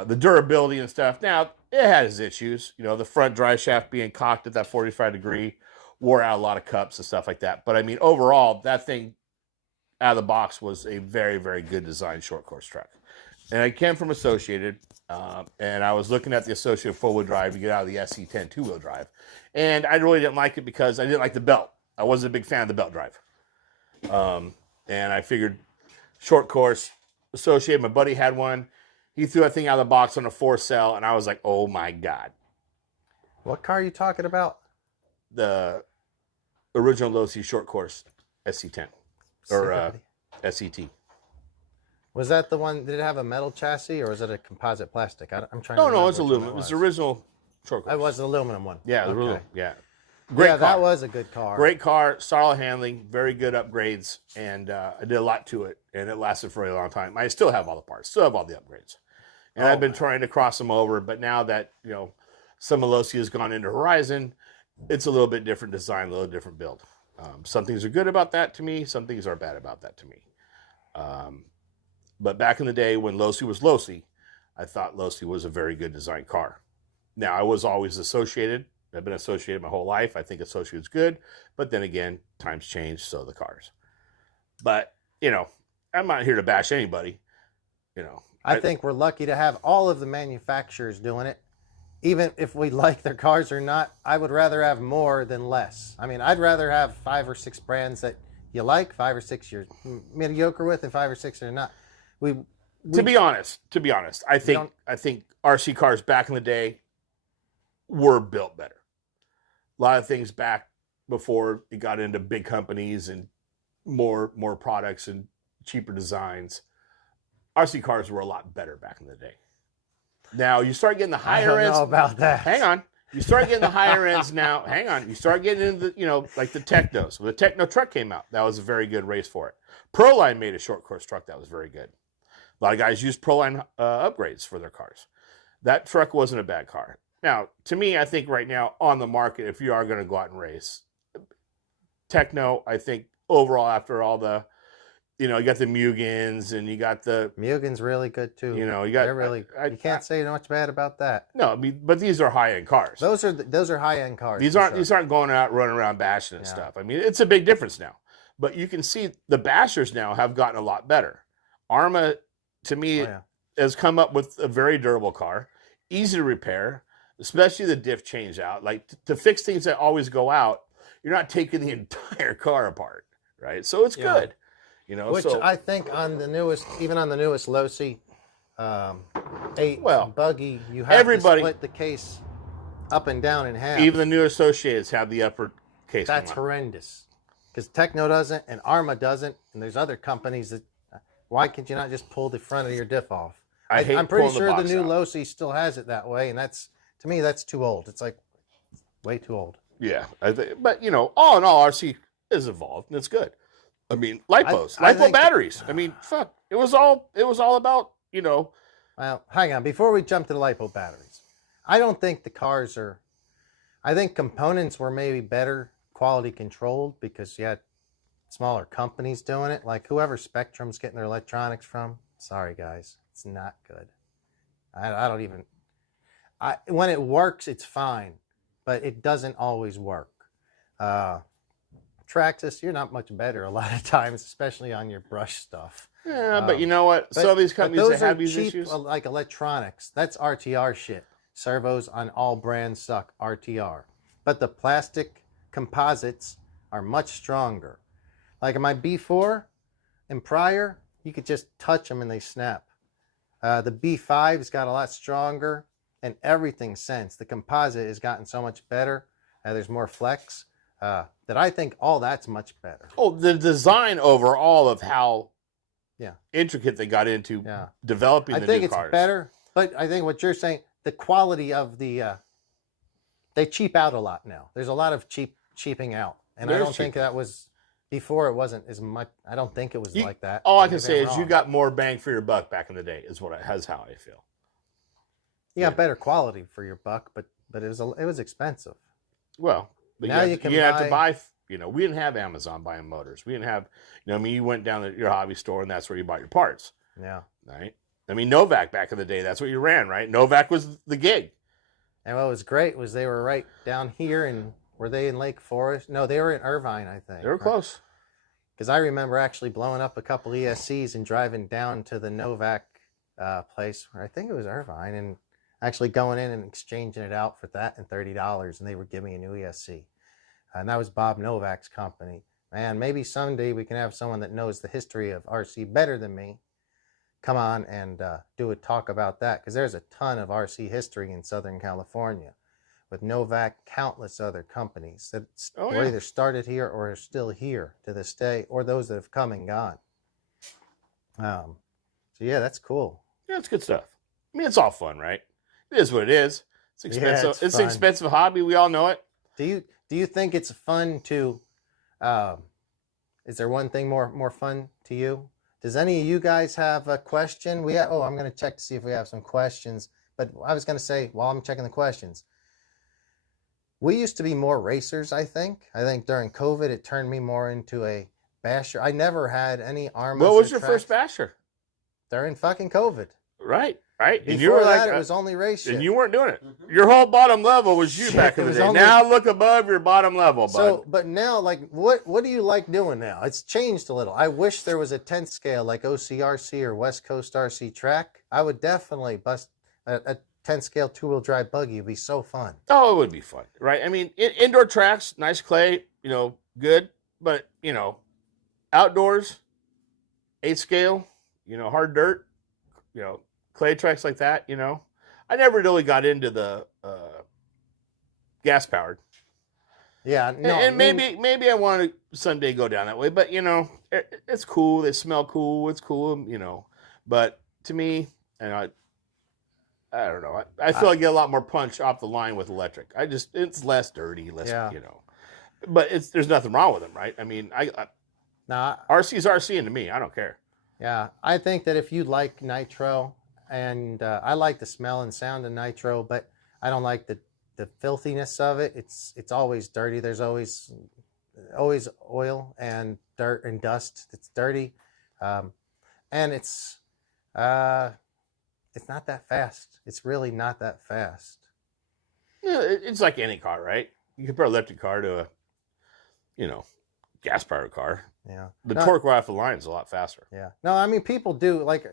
the durability and stuff, now it had its issues. The front drive shaft being cocked at that 45 degree wore out a lot of cups and stuff like that. But I mean, overall, that thing out of the box was a very, very good design short course truck. And I came from Associated, and I was looking at the Associated 4-wheel drive to get out of the SC10 2-wheel drive. And I really didn't like it because I didn't like the belt. I wasn't a big fan of the belt drive. And I figured short course, Associated, my buddy had one. He threw that thing out of the box on a 4-cell, and I was like, oh my God. What car are you talking about? The original Losi short course SC10 or SET. Was that the one? Did it have a metal chassis or was it a composite plastic? I'm trying. No, to remember it's which one aluminum. it it's the original short course. It was the aluminum one. Yeah, the Okay. aluminum. Yeah. Great yeah, car. that was a good car. Great car, solid handling, very good upgrades, and I did a lot to it, and it lasted for a long time. I still have all the parts, still have all the upgrades, and I've been trying to cross them over. But now that some Veloci has gone into Horizon, it's a little bit different design, a little different build. Some things are good about that to me, some things are bad about that to me. But back in the day when Losi was Losi, I thought Losi was a very good design car. Now, I was always associated. I've been associated my whole life. I think associate's good. But then again, times change, so the cars. But, I'm not here to bash anybody. I think we're lucky to have all of the manufacturers doing it. Even if we like their cars or not, I would rather have more than less. I mean, I'd rather have 5 or 6 brands that you like, 5 or 6 you're mediocre with, and 5 or 6 are not. To be honest, I think RC cars back in the day were built better. A lot of things back before it got into big companies and more products and cheaper designs. RC cars were a lot better back in the day. Now you start getting the higher ends. I don't know about that. Hang on. You start getting the higher ends now. Hang on. You start getting into the, like the Technos. When the Techno truck came out, that was a very good race for it. Proline made a short course truck that was very good. A lot of guys used Proline upgrades for their cars. That truck wasn't a bad car. Now, to me, I think right now on the market, if you are going to go out and race, Techno, I think overall after all the, you got the Mugans and you got the Mugen's really good too. you got. They're really. You can't say much bad about that. No, I mean, but these are high end cars. Those are high end cars. These aren't going out running around bashing and stuff. I mean, it's a big difference now. But you can see the bashers now have gotten a lot better. Arma, to me, has come up with a very durable car, easy to repair, especially the diff change out. Like to fix things that always go out, you're not taking the entire car apart, right? So it's good. Which I think even on the newest Losi 8 buggy, you have to split the case up and down in half. Even the new associates have the upper case. That's horrendous. Because Techno doesn't and Arma doesn't, and there's other companies that. Why can't you not just pull the front of your diff off? I'm pretty sure the new Losi still has it that way, and to me that's too old. It's like way too old. Yeah, but all in all, RC has evolved, and it's good. I mean, LiPo batteries. I mean, fuck. It was all about, Well, hang on. Before we jump to the LiPo batteries, I don't think the cars are. I think components were maybe better quality controlled because you had smaller companies doing it. Like whoever Spectrum's getting their electronics from. Sorry, guys, it's not good. I don't even. When it works, it's fine, but it doesn't always work. Traxxas, you're not much better a lot of times, especially on your brush stuff. Yeah, but you know what? Some of these companies that have these issues, like electronics, that's RTR shit. Servos on all brands suck, RTR. But the plastic composites are much stronger. Like in my B4 and prior, you could just touch them and they snap. The B5's got a lot stronger, and everything since. The composite has gotten so much better. There's more flex. That I think all that's much better. Oh, the design overall of how intricate they got into developing the new cars. I think it's better, but I think what you're saying, the quality of the, they cheap out a lot now. There's a lot of cheaping out. And I don't think that was, before it wasn't as much, I don't think it was like that. All I can say is you got more bang for your buck back in the day is how I feel. You got better quality for your buck, but it was expensive. Well, but now you have to buy, we didn't have Amazon buying motors. We didn't have, you went down to your hobby store and that's where you bought your parts. Yeah. Right? I mean, Novak back in the day, that's what you ran, right? Novak was the gig. And what was great was they were right down here, and were they in Lake Forest? No, they were in Irvine, I think. They were close. Because I remember actually blowing up a couple ESCs and driving down to the Novak place, where I think it was Irvine, and actually going in and exchanging it out for that and $30, and they were giving me a new ESC. And that was Bob Novak's company. Man, maybe someday we can have someone that knows the history of RC better than me come on and do a talk about that, because there's a ton of RC history in Southern California with Novak, countless other companies that were either started here or are still here to this day, or those that have come and gone. So yeah, that's cool. Yeah, it's good stuff. I mean, it's all fun, right? It is what it is. It's expensive. Yeah, it's an expensive hobby. We all know it. Do Do you think it's fun to? Is there one thing more fun to you? Does any of you guys have a question? I'm going to check to see if we have some questions. But I was going to say, while I'm checking the questions, we used to be more racers, I think. I think during COVID, it turned me more into a basher. I never had any armors. What was your first basher? During fucking COVID. Right. And Before you were that, like, it was only race shit. and you weren't doing it. Your whole bottom level was you Shit, back in it the was day. only- Now look above your bottom level, bud. So, but now, like, what do you like doing now? It's changed a little. I wish there was a 10th scale like OCRC or West Coast RC track. I would definitely bust a 10th scale two-wheel drive buggy. It'd be so fun. Oh, it would be fun, right? I mean, indoor tracks, nice clay, good. But, outdoors, 8th scale, hard dirt, clay tracks like that, I never really got into the gas powered. Yeah, no. And maybe I want to someday go down that way, but it's cool. They smell cool. It's cool, But to me, I don't know. I feel I get a lot more punch off the line with electric. It's less dirty, But there's nothing wrong with them, right? I mean, RC's RCing to me. I don't care. Yeah, I think that if you like nitro, and I like the smell and sound of nitro, but I don't like the filthiness of it. It's always dirty. There's always oil and dirt and dust. It's dirty, and it's not that fast. It's really not that fast. Yeah, it's like any car, right? You compare an electric car to a, gas powered car. Yeah, the torque right off the line is a lot faster. Yeah, no, I mean people do like.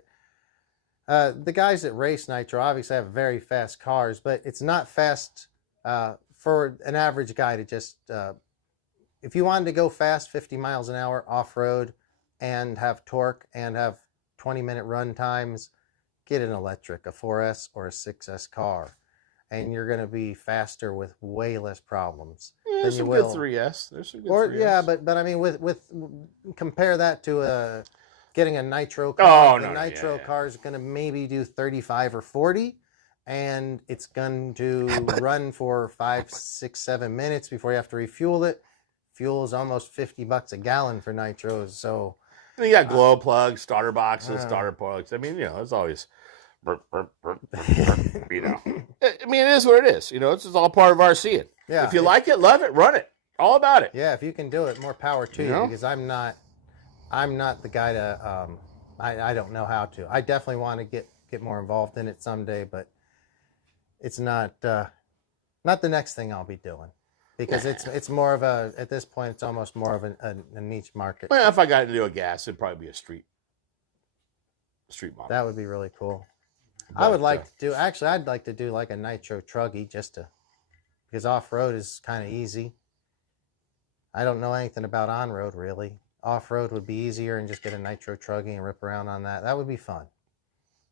The guys that race nitro obviously have very fast cars, but it's not fast for an average guy to just, if you wanted to go fast, 50 miles an hour off-road and have torque and have 20-minute run times, get an electric, a 4S or a 6S car, and you're going to be faster with way less problems. Yeah, there's some good 3S. There's some good 3S. Yeah, but I mean, with compare that to getting a nitro car. The nitro car is going to maybe do 35 or 40, and it's going to run for 5, 6, 7 minutes before you have to refuel it. Fuel is almost $50 a gallon for nitros. So and you got glow plugs, starter boxes, starter plugs. I mean, it's always, I mean, it is what it is. It's just all part of RCing. Yeah, if you like it, love it, run it, all about it. Yeah, if you can do it, more power to you. Because I'm not the guy to. I don't know how to. I definitely want to get more involved in it someday, but it's not the next thing I'll be doing, because it's more of at this point it's almost more of a niche market. Well, if I got to do a gas, it'd probably be a street model. That would be really cool. But, I'd like to do like a nitro truggy because off road is kind of easy. I don't know anything about on road really. Off-road would be easier and just get a nitro truggy and rip around on that. That would be fun.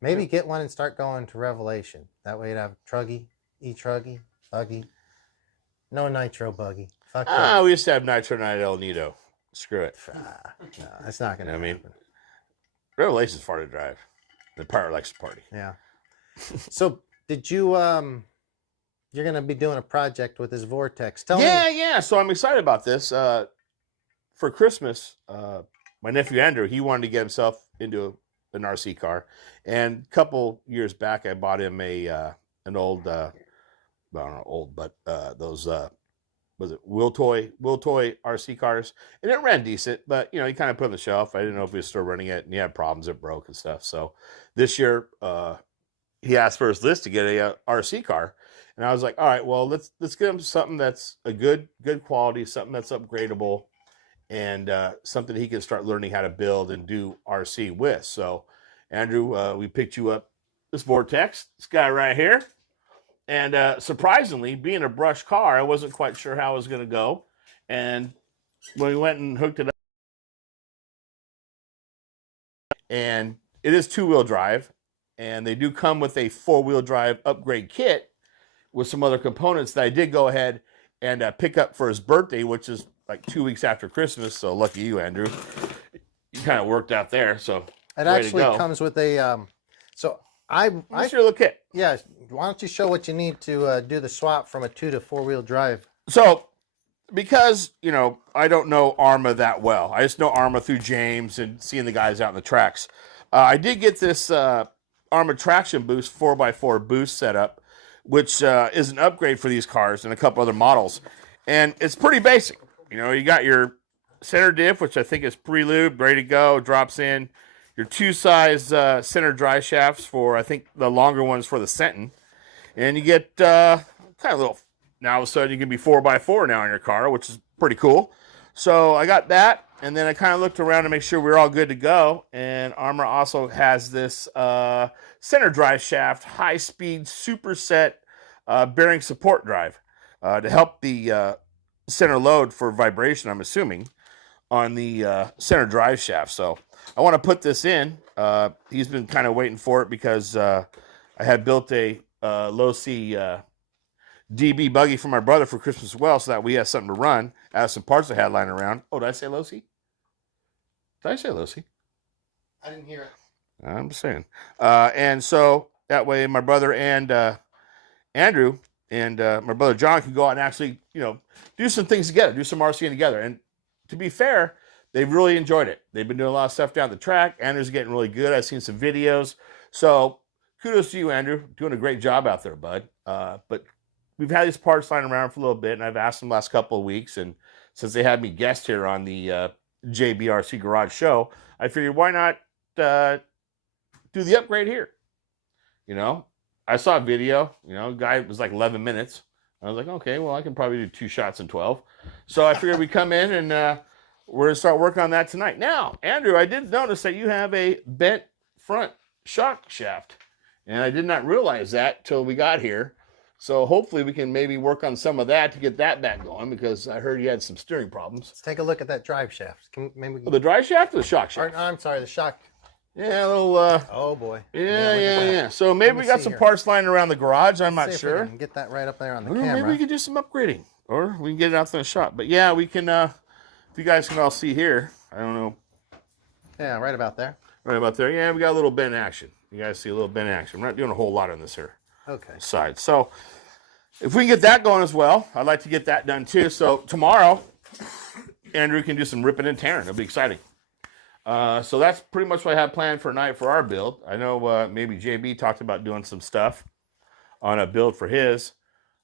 Maybe get one and start going to Revelation. That way you'd have truggy, e-truggy, buggy. No nitro buggy. Fuck that. We used to have nitro night El Nido. Screw it. No, that's not going to happen. I mean, Revelation's far to drive. The Pirate likes to party. Yeah. So did you, you're going to be doing a project with this Vortex. Tell me. Yeah. So I'm excited about this. For Christmas, my nephew Andrew, he wanted to get himself into an RC car, and a couple years back, I bought him an old, well, not old, but those was it wheel toy RC cars, and it ran decent, but he kind of put it on the shelf. I didn't know if he was still running it, and he had problems, it broke and stuff. So this year, he asked for his list to get a RC car, and I was like, all right, well, let's get him something that's a good quality, something that's upgradable, and something he can start learning how to build and do RC with. So, Andrew, we picked you up this Vortex, this guy right here. And surprisingly, being a brush car, I wasn't quite sure how it was going to go. And when we went and hooked it up, and it is 2-wheel drive, and they do come with a 4-wheel drive upgrade kit with some other components that I did go ahead and pick up for his birthday, which is like 2 weeks after Christmas. So lucky you, Andrew. You kind of worked out there. So it actually comes with a. So I your little kit. Yeah. Why don't you show what you need to do the swap from a 2 to 4-wheel drive? So because, you know, I don't know Arma that well. I just know Arma through James and seeing the guys out in the tracks. I did get this Arma Traction Boost 4x4 boost setup, which is an upgrade for these cars and a couple other models. And it's pretty basic. You know, you got your center diff, which I think is pre-lubed, ready to go, drops in. Your two size center drive shafts for, I think, the longer ones for the Sentin. And you get kind of a little, now all of a sudden you can be 4x4 now in your car, which is pretty cool. So I got that. And then I kind of looked around to make sure we we're all good to go. And Armor also has this center drive shaft, high-speed superset bearing support drive to help the center load for vibration, I'm assuming, on the center drive shaft. So I want to put this in. He's been kind of waiting for it because I had built a low-C DB buggy for my brother for Christmas as well, so that we had something to run. I have some parts I had lying around. Oh, did I say low-C? Did I say low-C? I didn't hear it. I'm just saying. And so that way my brother and Andrew and my brother John can go out and actually, you know, do some things together, do some RCing together. And to be fair, they've really enjoyed it. They've been doing a lot of stuff down the track. Andrew's getting really good. I've seen some videos. So kudos to you, Andrew. Doing a great job out there, bud. But we've had these parts lying around for a little bit, and I've asked them the last couple of weeks. And since they had me guest here on the JBRC Garage Show, I figured why not do the upgrade here? You know, I saw a video, you know, guy was like 11 minutes. I was like, okay, well, I can probably do 2 shots in 12. So I figured we'd come in and we're going to start working on that tonight. Now, Andrew, I did notice that you have a bent front shock shaft. And I did not realize that till we got here. So hopefully we can maybe work on some of that to get that back going, because I heard you had some steering problems. Let's take a look at that drive shaft. The drive shaft or the shock shaft? I'm sorry, the shock. Yeah, a little. Oh boy. Yeah. So maybe we got some here. parts lying around the garage. I'm not See if we sure. can get that right up there on the Maybe camera. we can do some upgrading, or we can get it out in the shop. But yeah, we can. If you guys can all see here, I don't know. Yeah, right about there. Right about there. Yeah, we got a little bent action. You guys see a little bent action. We're not doing a whole lot on this here Okay. side. So if we can get that going as well, I'd like to get that done too. So tomorrow, Andrew can do some ripping and tearing. It'll be exciting. So that's pretty much what I have planned for tonight for our build. I know maybe JB talked about doing some stuff on a build for his.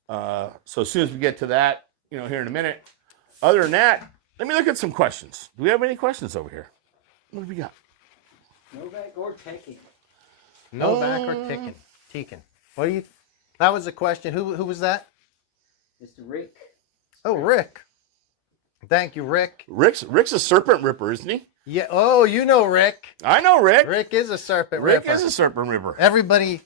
So as soon as we get to that, you know, here in a minute. Other than that, let me look at some questions. Do we have any questions over here? What do we got? Novak or Tekken? Novak or Tekken? What do you? That was a question. Who was that? Mr. Rick. Oh, Rick. Thank you, Rick. Rick's a serpent ripper, isn't he? Yeah. Oh, you know Rick. I know Rick. Rick is a serpent Rick ripper. is a serpent ripper. Everybody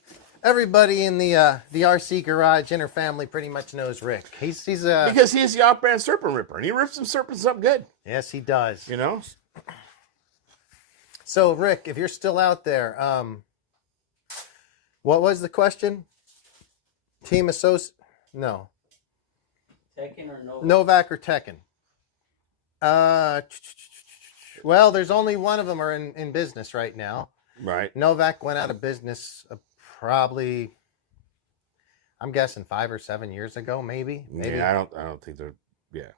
in the RC Garage inner family pretty much knows Rick. He's Because he's the off-brand serpent ripper, and he rips some serpents up good. Yes, he does. You know. So, Rick, if you're still out there, what was the question? Team associate? No. Tekken or Novak? Novak or Tekken? Well, there's only one of them are in business right now. Right. Novak went out of business probably, I'm guessing 5 or 7 years ago, maybe. Yeah, I don't think they're. Yeah.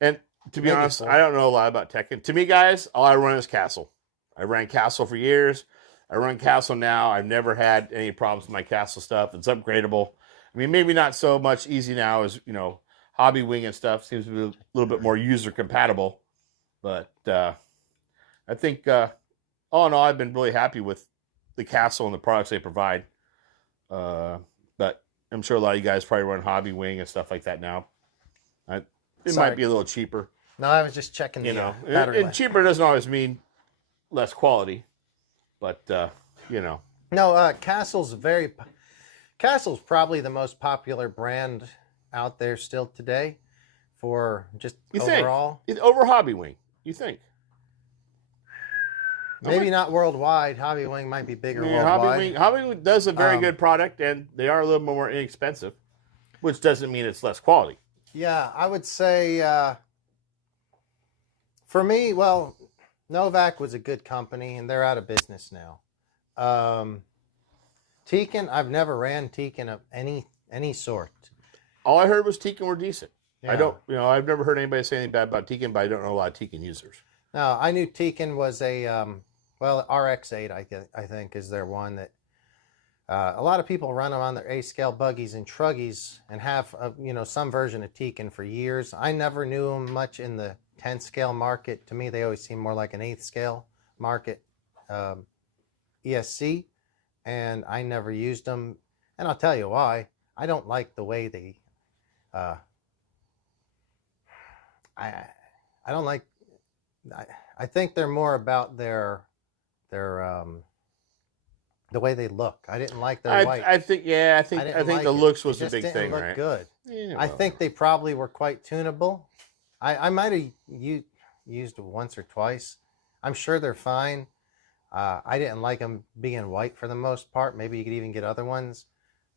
And to be Maybe honest, 4. I don't know a lot about Tekken. To me, guys, all I run is Castle. I ran Castle for years. I run Castle now. I've never had any problems with my Castle stuff. It's upgradable. I mean, maybe not so much easy now as, you know, Hobby Wing and stuff seems to be a little bit more user compatible. But I think, all in all, I've been really happy with the Castle and the products they provide. But I'm sure a lot of you guys probably run Hobby Wing and stuff like that now. It Sorry. might be a little cheaper. No, I was just checking You the know, battery and life. cheaper doesn't always mean less quality. But, you know. No, Castle's probably the most popular brand out there still today for just You overall. think? Over Hobby Wing, you think? Maybe not worldwide. Hobby Wing might be bigger Yeah, worldwide. Hobby Wing does a very good product, and they are a little more inexpensive, which doesn't mean it's less quality. Yeah, I would say for me, well, Novak was a good company, and they're out of business now. Tekken, I've never ran Tekken of any sort. All I heard was Tekken were decent. I don't, I've never heard anybody say anything bad about Tekin, but I don't know a lot of Tekin users. No, I knew Tekin was a RX-8. I think is their one that a lot of people run them on their A-scale buggies and truggies and have some version of Tekin for years. I never knew them much in the 10th scale market. To me, they always seem more like an 8th scale market ESC, and I never used them. And I'll tell you why. I don't like the way they. I don't like. I think they're more about their the way they look. I didn't like their white. I think the looks was a big thing, look right? Good. Yeah, I think they probably were quite tunable. I might have used it once or twice. I'm sure they're fine. I didn't like them being white for the most part. Maybe you could even get other ones.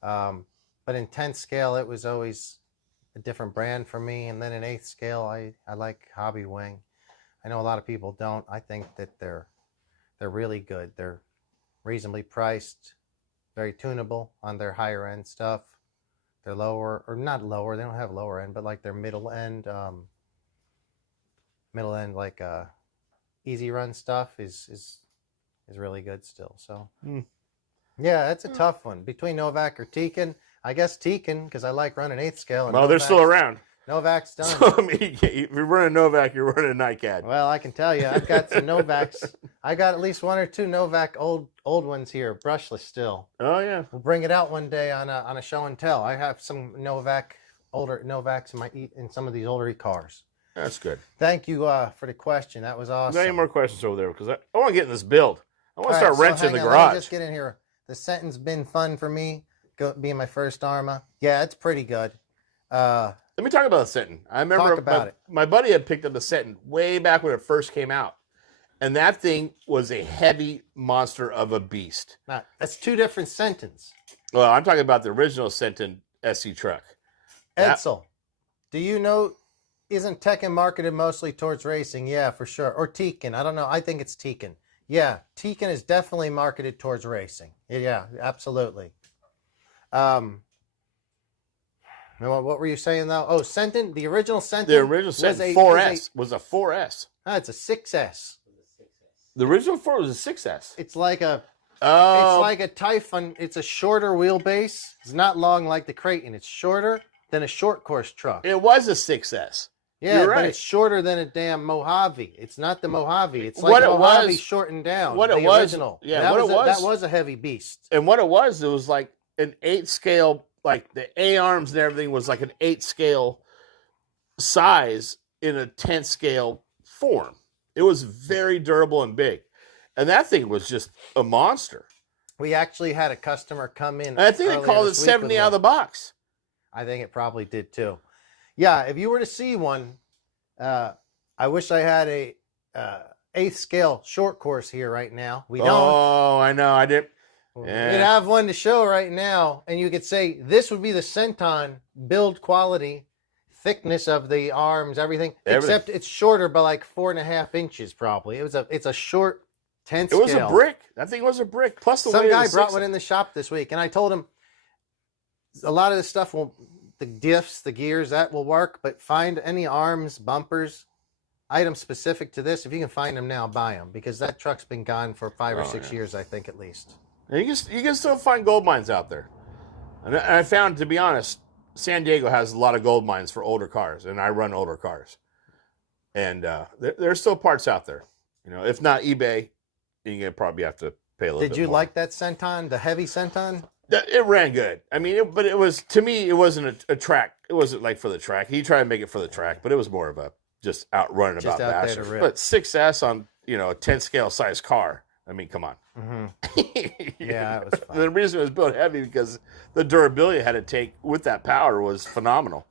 But in 10th scale, it was always a different brand for me. And then in 8th scale, I like Hobby Wing. I know a lot of people don't. I think that they're really good. They're reasonably priced, very tunable on their higher end stuff. They're lower, or not lower. They don't have lower end, but like their middle end like easy run stuff is really good still. So yeah, it's a tough one between Novak or Tekin. I guess Tekin because I like running 8th scale. And well, they're still around. Novak's done. So, I mean, if you're running Novak, you're running a NICAD. Well, I can tell you, I've got some Novaks. I got at least 1 or 2 Novak old ones here, brushless still. Oh yeah, We'll bring it out one day on a show and tell. I have some older Novaks in some of these older cars. that's good. Thank you for the question. That was awesome. Got any more questions over there? Because I want to get in this build. I want to All start right, wrenching hang the on, let garage. me just get in here. The Sentin's been fun for me, being my first Arma. Yeah, it's pretty good. Let me talk about the Sentin. I remember Talk about it. My buddy had picked up the Sentin way back when it first came out. And that thing was a heavy monster of a beast. Now, that's 2 different Sentins. Well, I'm talking about the original Sentin SC truck. Edsel, do you know, isn't Tekin marketed mostly towards racing? Yeah, for sure. Or Tekin. I don't know. I think it's Tekin. Yeah, Tekin is definitely marketed towards racing. Yeah, absolutely. What were you saying though? Oh, Sentin, the original Sentin. The original Sentin 4S was a 4S. It's a 6S. The original 4 was a 6S. It's like a Typhon. It's a shorter wheelbase. It's not long like the Creighton. It's shorter than a short course truck. It was a 6S. Yeah, You're right. But it's shorter than a damn Mojave. It's not the Mojave. It's What like it Mojave was- shortened down. what the it was- original. yeah, that what it was- that was a heavy beast. And what it was like an 8 scale, like the A-arms and everything was like an 8 scale size in a 10 scale form. It was very durable and big. And that thing was just a monster. We actually had a customer come in. And I think they earlier called it this week 70 with out of the one. box. I think it probably did too. Yeah, if you were to see one, I wish I had a 8th scale short course here right now. We don't. Oh, I know. I did. We'd Yeah. have one to show right now, and you could say this would be the Senton build quality, thickness of the arms, everything. Except it's shorter by like 4.5 inches, probably. It's a short 10th It scale. was a brick. That thing was a brick. Plus the Some weight guy of the brought 6S. one in the shop this week, and I told him a lot of this stuff the diffs, the gears, that will work, but find any arms, bumpers, items specific to this. If you can find them now, buy them, because that truck's been gone for 5 or 6 years, I think, at least. And you can still find gold mines out there. And I found, to be honest, San Diego has a lot of gold mines for older cars, and I run older cars. And there's still parts out there. If not eBay, you're going to probably have to pay a little bit Did you more. like that Senton, the heavy Senton? It ran good. I mean, but it was, to me, it wasn't a track. It wasn't like for the track. He tried to make it for the track, but it was more of a just out running Just about out there to basher. rip. But 6S on, a 10 scale size car. I mean, come on. Mm-hmm. Yeah, that was fun. The reason it was built heavy because the durability it had to take with that power was phenomenal.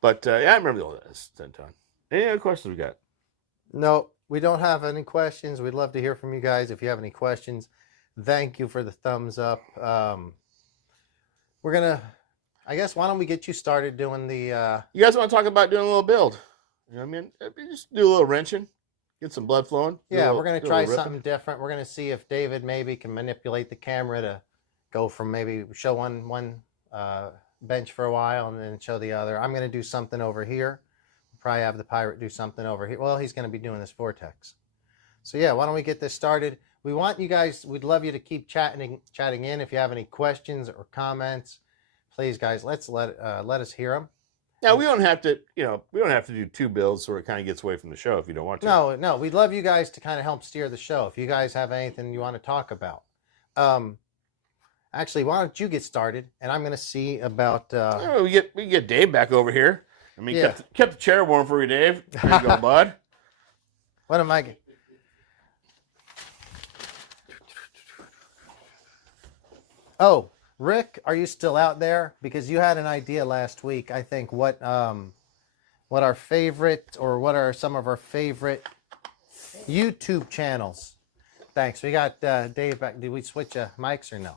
But yeah, I remember the old Senton. Any other questions we got? No, we don't have any questions. We'd love to hear from you guys if you have any questions. Thank you for the thumbs up. We're gonna, I guess, why don't we get you started doing the? You guys want to talk about doing a little build? You know what I mean? Just do a little wrenching, get some blood flowing. Yeah, we're gonna try something different. We're gonna see if David maybe can manipulate the camera to go from maybe show one bench for a while and then show the other. I'm going to do something over here. Probably have the pirate do something over here. Well, he's going to be doing this vortex. So yeah, why don't we get this started? We want you guys, we'd love you to keep chatting in. If you have any questions or comments, please guys, let us hear them. Now we don't have to, we don't have to do 2 builds so it kind of gets away from the show if you don't want to. No, we'd love you guys to kind of help steer the show. If you guys have anything you want to talk about. Actually, why don't you get started, and I'm going to see about. We get Dave back over here. I mean, Yeah. kept the chair warm for you, Dave. There you go, bud. What am I? Oh, Rick, are you still out there? Because you had an idea last week. I think what our favorite or what are some of our favorite YouTube channels. Thanks. We got Dave back. Did we switch mics or no?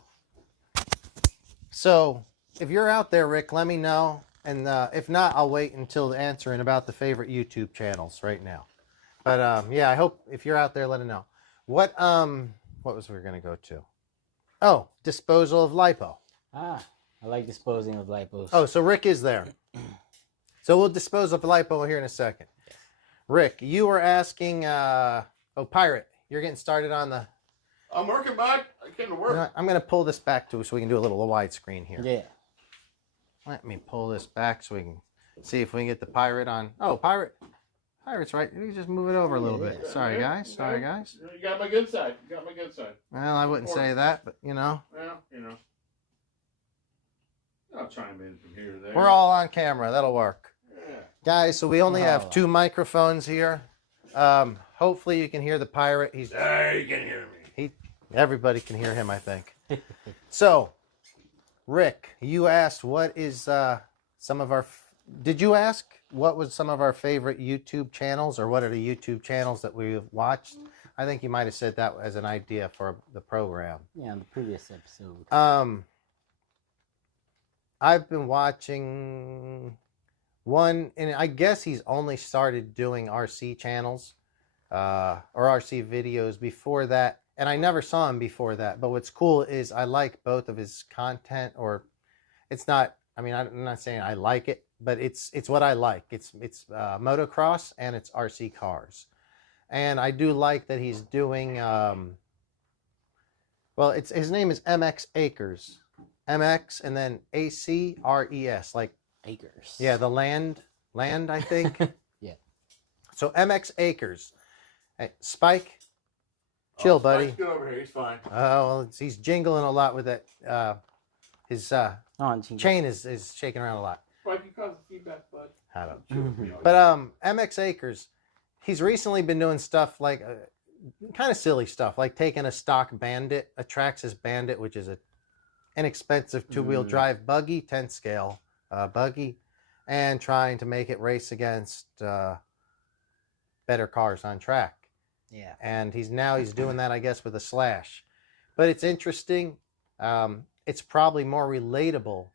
So if you're out there, Rick, let me know. And if not, I'll wait until answering about the favorite YouTube channels right now. But yeah, I hope if you're out there, let me know. What was we going to go to? Oh, disposal of lipo. I like disposing of lipos. Oh, so Rick is there. So we'll dispose of lipo here in a second. Rick, you were asking, Pirate, you're getting started on the... I'm working, bud. I came to work. I'm going to pull this back so we can do a little widescreen here. Yeah. Let me pull this back so we can see if we can get the pirate on. Oh, Pirate's right. You just move it over a little bit. Sorry, guys. You got my good side. Well, I wouldn't say that, but Well, I'll chime in from here to there. we're all on camera. That'll work. Yeah. Guys, so we only have 2 microphones here. Hopefully you can hear the pirate. There, you can hear me. Everybody can hear him, I think. So, Rick, you asked what is some of our... Did you ask what was some of our favorite YouTube channels, or what are the YouTube channels that we've watched? I think you might have said that as an idea for the program. Yeah, on the previous episode. I've been watching one, and I guess he's only started doing RC channels or RC videos before that. And I never saw him before that. But what's cool is I like both of his content, or it's not, I mean, I'm not saying I like it, but it's what I like. It's motocross and it's RC cars. And I do like that he's doing, his name is MX Acres. MX and then ACRES, like Acres. Yeah, the land, I think. Yeah. So MX Acres. Hey, Spike, chill, buddy. Spike's good over here. He's fine. Oh, well, he's jingling a lot with that. His chain is shaking around a lot. Spike, you cause feedback, bud. I don't. But MX Acres, he's recently been doing stuff like kind of silly stuff, like taking a stock Bandit, a Traxxas Bandit, which is a inexpensive 2-wheel drive buggy, 10 scale buggy, and trying to make it race against better cars on track. Yeah. And he's doing that, I guess, with a Slash. But it's interesting. It's probably more relatable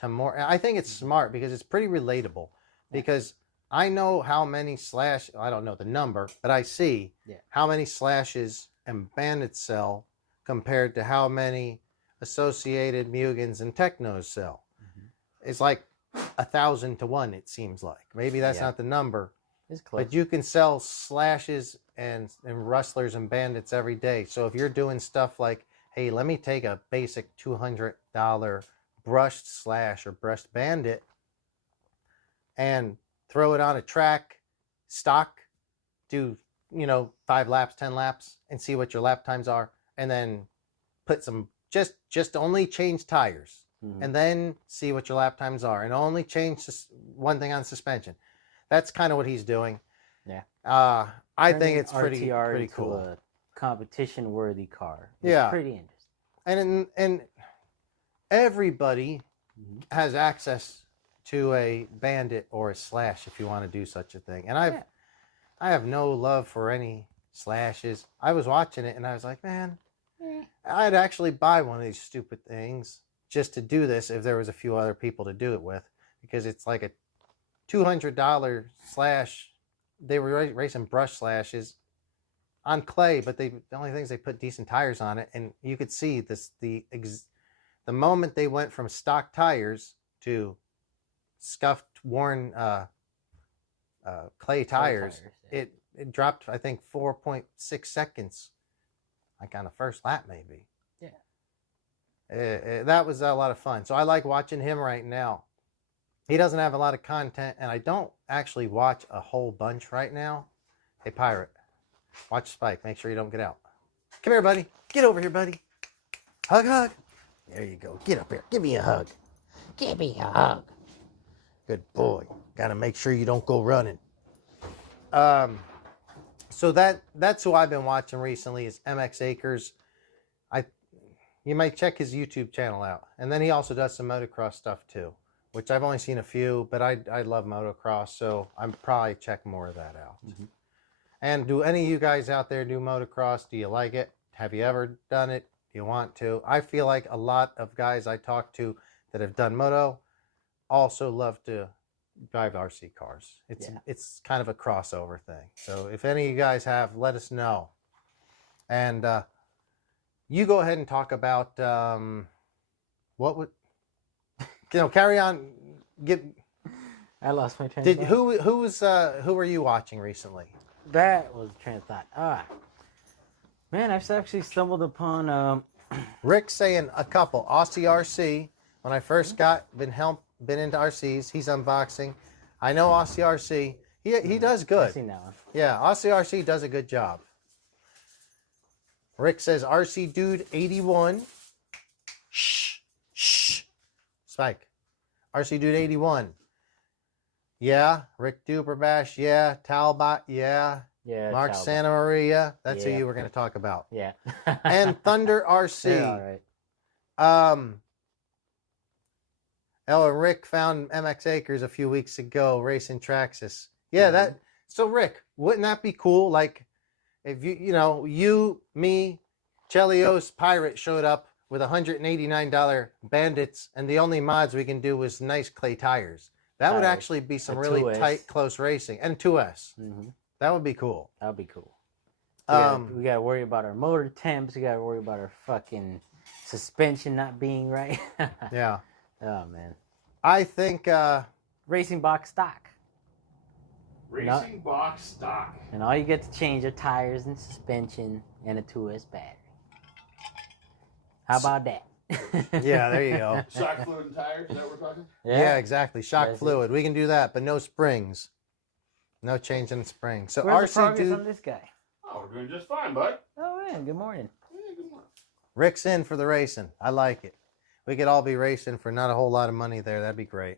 to more. I think it's smart because it's pretty relatable. Because I know how many I don't know the number, but I see how many Slashes and Bandits sell compared to how many Associated, Mugans, and Technos sell. It's like 1,000 to 1, it seems like. Maybe that's not the number. It's close. But you can sell Slashes and Rustlers and Bandits every day. So if you're doing stuff like, hey, let me take a basic $200 brushed Slash or brushed Bandit and throw it on a track, stock, do 5 laps, 10 laps, and see what your lap times are, and then put some just only change tires, and then see what your lap times are, and only change one thing on suspension. That's kind of what he's doing. Yeah. I think it's pretty into cool. A competition-worthy car. It's Yeah. pretty interesting. And everybody has access to a Bandit or a Slash if you want to do such a thing. And I have no love for any Slashes. I was watching it and I was like, man, I'd actually buy one of these stupid things just to do this if there was a few other people to do it with, because it's like a $200 Slash. They were racing brush Slashes on clay, but the only things they put decent tires on it, and you could see this the moment they went from stock tires to scuffed, worn clay tires, yeah. it dropped, I think, 4.6 seconds, like on the first lap, maybe. Yeah. That was a lot of fun. So I like watching him right now. He doesn't have a lot of content, and I don't actually watch a whole bunch right now. Hey, Pirate, watch Spike. Make sure you don't get out. Come here, buddy. Get over here, buddy. Hug, hug. There you go. Get up here. Give me a hug. Give me a hug. Good boy. Got to make sure you don't go running. So that's who I've been watching recently is MX Acres. You might check his YouTube channel out. And then he also does some motocross stuff too, which I've only seen a few, but I love motocross, so I'm probably check more of that out. Mm-hmm. And do any of you guys out there do motocross? Do you like it? Have you ever done it? Do you want to? I feel like a lot of guys I talk to that have done moto also love to drive RC cars. It's kind of a crossover thing. So if any of you guys have, let us know. And you go ahead and talk about what would carry on. I lost my train of thought. Who were you watching recently? That was a train of thought. Man, I've actually stumbled upon Rick saying a couple. Aussie RC. When I first been into RCs, he's unboxing. I know Aussie RC. He does good. I've seen that one. Yeah, Aussie RC does a good job. Rick says RC Dude 81. Shh. Spike. RC Dude 81. Yeah. Rick Duperbash. Yeah. Talbot. Yeah. Yeah. Mark Talbot. Santa Maria. That's who you were going to talk about. Yeah. And Thunder RC. Yeah, all right. And Rick found MX Acres a few weeks ago racing Traxxas. Yeah, so Rick, wouldn't that be cool? Like if you, me, CHELIOS, Pirate showed up with $189 Bandits, and the only mods we can do was nice clay tires. That would actually be some really 2S. tight, close racing. And 2S. Mm-hmm. That would be cool. That would be cool. We got to worry about our motor temps. We got to worry about our fucking suspension not being right. Yeah. Oh, man. I think... Racing box stock. Racing box stock. And all you get to change are tires and suspension and a 2S battery. How about that? Yeah, there you go. Shock fluid and tires, is that what we're talking? Yeah, exactly. Shock That's fluid. We can do that, but no springs. No change in springs. So Where's the RC progress Dude... on this guy? Oh, we're doing just fine, bud. Oh, man. Good morning. Yeah, good morning. Rick's in for the racing. I like it. We could all be racing for not a whole lot of money there. That'd be great.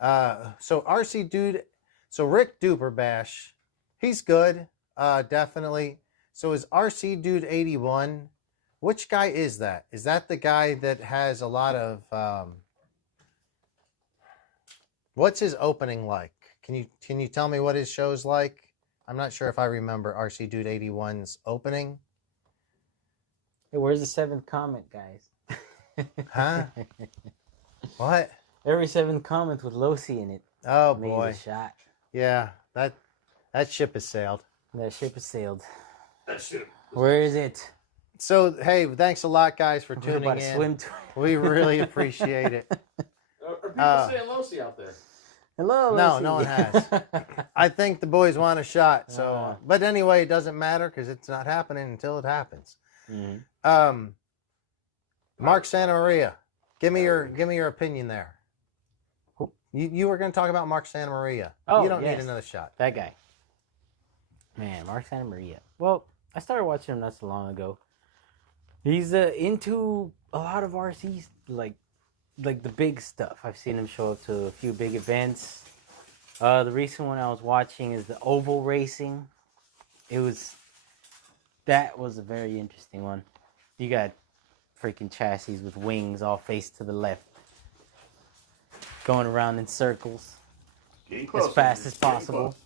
So RC Dude... So Rick Duperbash, he's good, definitely. So is RC Dude 81... Which guy is that? Is that the guy that has a lot of... what's his opening like? Can you tell me what his show's like? I'm not sure if I remember RC Dude 81's opening. Hey, where's the 7th comment, guys? Huh? What? Every 7th comment with Losi in it. Oh, Made boy. a shot. Yeah, that ship has sailed. That ship has sailed. That shit. Where is it? So, hey, thanks a lot, guys, for We're tuning about to in. swim to We really appreciate it. Are people saying Losi out there? Hello, No, Losi. no one has. I think the boys want a shot. So, but anyway, it doesn't matter because it's not happening until it happens. Mm-hmm. Mark Santa Maria, give me your opinion there. You were going to talk about Mark Santa Maria. Oh, you don't yes. need another shot. That guy. Man, Mark Santa Maria. Well, I started watching him not so long ago. He's into a lot of RCs, like the big stuff. I've seen him show up to a few big events. The recent one I was watching is the oval racing. That was a very interesting one. You got freaking chassis with wings all faced to the left, going around in circles as fast as possible.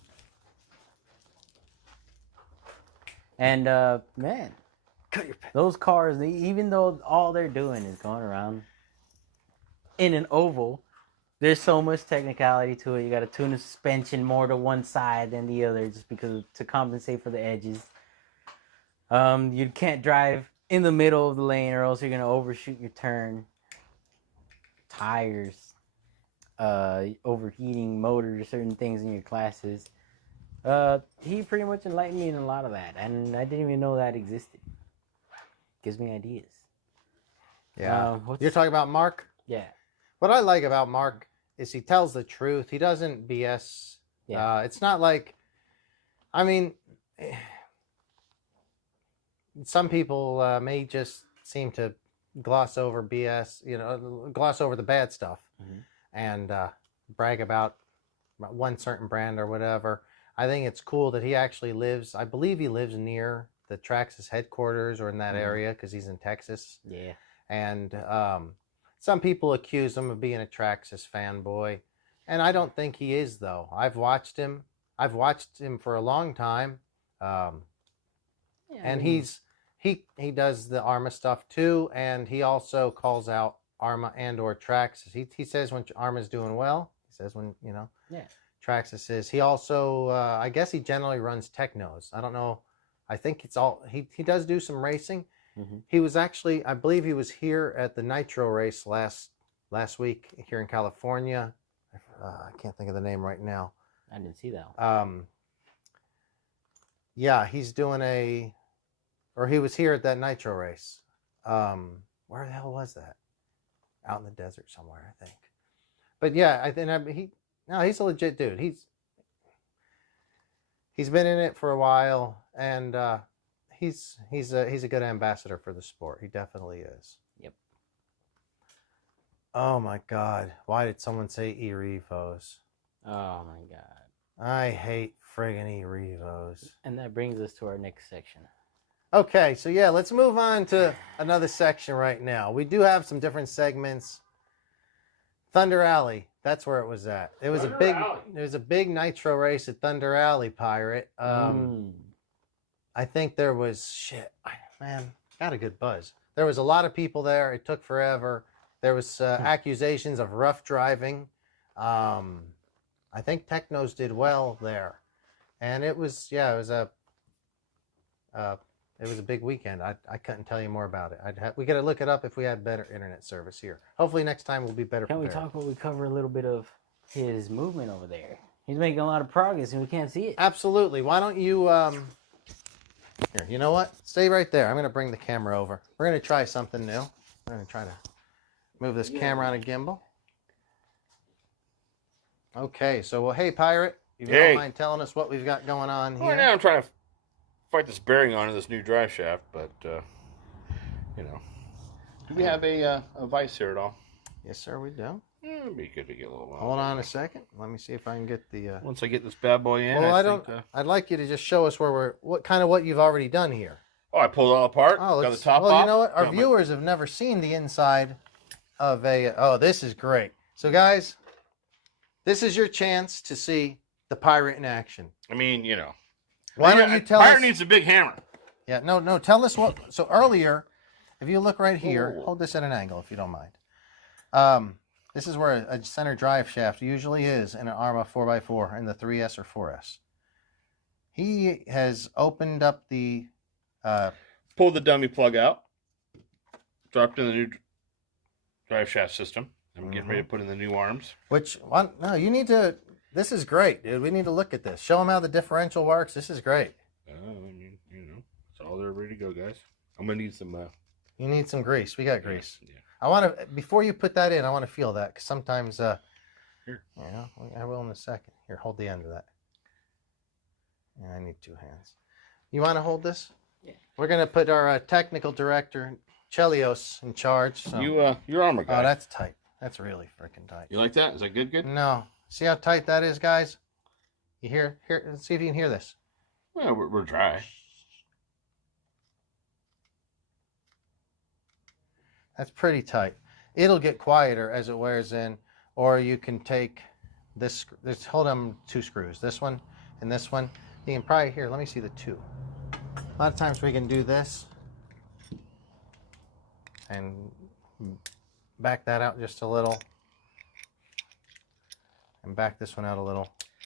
And man, those cars, even though all they're doing is going around in an oval, there's so much technicality to it. You got to tune the suspension more to one side than the other just to compensate for the edges. You can't drive in the middle of the lane or else you're going to overshoot your turn. Tires. overheating motors, certain things in your classes. He pretty much enlightened me in a lot of that, and I didn't even know that existed. Gives me ideas. Yeah. You're talking about Mark? Yeah. What I like about Mark is he tells the truth. He doesn't BS. Yeah. It's not like, I mean, some people may just seem to gloss over BS, gloss over the bad stuff and brag about one certain brand or whatever. I think it's cool that he actually lives, I believe he lives near the Traxxas headquarters or in that area because he's in Texas. Yeah. And some people accuse him of being a Traxxas fanboy. And I don't think he is, though. I've watched him for a long time. And he does the Arma stuff too. And he also calls out Arma and or Traxxas. He says when Arma's doing well. He says when, Traxxas is. He also, I guess he generally runs Technos. I don't know. I think it's all, he does do some racing. He was actually, I believe he was here at the Nitro race last week here in California. I can't think of the name right now. I didn't see that. Yeah, he's doing he was here at that Nitro race. Where the hell was that? Out in the desert somewhere, I think. But yeah, he's a legit dude. He's been in it for a while, and he's a good ambassador for the sport. He definitely is. Yep. Oh my God! Why did someone say E-Revos? Oh my God! I hate friggin' E-Revos. And that brings us to our next section. Okay, so yeah, let's move on to another section right now. We do have some different segments. Thunder Alley, that's where it was at. There was a big nitro race at Thunder Alley, Pirate. I think there was got a good buzz. There was a lot of people there. It took forever. There was accusations of rough driving. I think Technos did well there, and it was a big weekend. I couldn't tell you more about it. We got to look it up if we had better internet service here. Hopefully next time we'll be better prepared. Can we cover a little bit of his movement over there? He's making a lot of progress and we can't see it. Absolutely. Why don't you here, you know what? Stay right there. I'm going to bring the camera over. We're going to try something new. We're going to try to move this camera on a gimbal. Okay, so well, hey Pirate, if you don't mind telling us what we've got going on here. Right now I'm trying to fight this bearing onto this new drive shaft, but do we have a vise here at all? Yes, sir, we do. It'd be good to get a little. Hold on a second. Let me see if I can get the. Once I get this bad boy in. Well, I'd like you to just show us what you've already done here. Oh, I pulled it all apart. Oh, got the top off. Well, you know what? Our viewers have never seen the inside of a. Oh, this is great. So, guys, this is your chance to see the Pirate in action. I mean, Why don't you tell us? Pirate needs a big hammer. Yeah, no. Tell us what. So earlier, if you look right here, hold this at an angle if you don't mind. This is where a center drive shaft usually is in an Arma 4x4 in the 3S or 4S. He has opened up the... pulled the dummy plug out. Dropped in the new drive shaft system. I'm getting ready to put in the new arms. No, you need to... This is great, dude. We need to look at this. Show them how the differential works. This is great. It's all there ready to go, guys. I'm going to need some... You need some grease. We got grease. Yeah. I want to, before you put that in, I want to feel that, because sometimes, Here. Yeah, I will in a second. Here, hold the end of that. Yeah, I need two hands. You want to hold this? Yeah. We're going to put our technical director, CHELIOS, in charge. So. Your armor guy. Oh, that's tight. That's really freaking tight. You like that? Is that good? No. See how tight that is, guys? You hear? Here, let's see if you can hear this. Well, we're dry. That's pretty tight. It'll get quieter as it wears in, or you can take this. Hold on, two screws. This one and this one. You can probably here. Let me see the two. A lot of times we can do this and back that out just a little, and back this one out a little.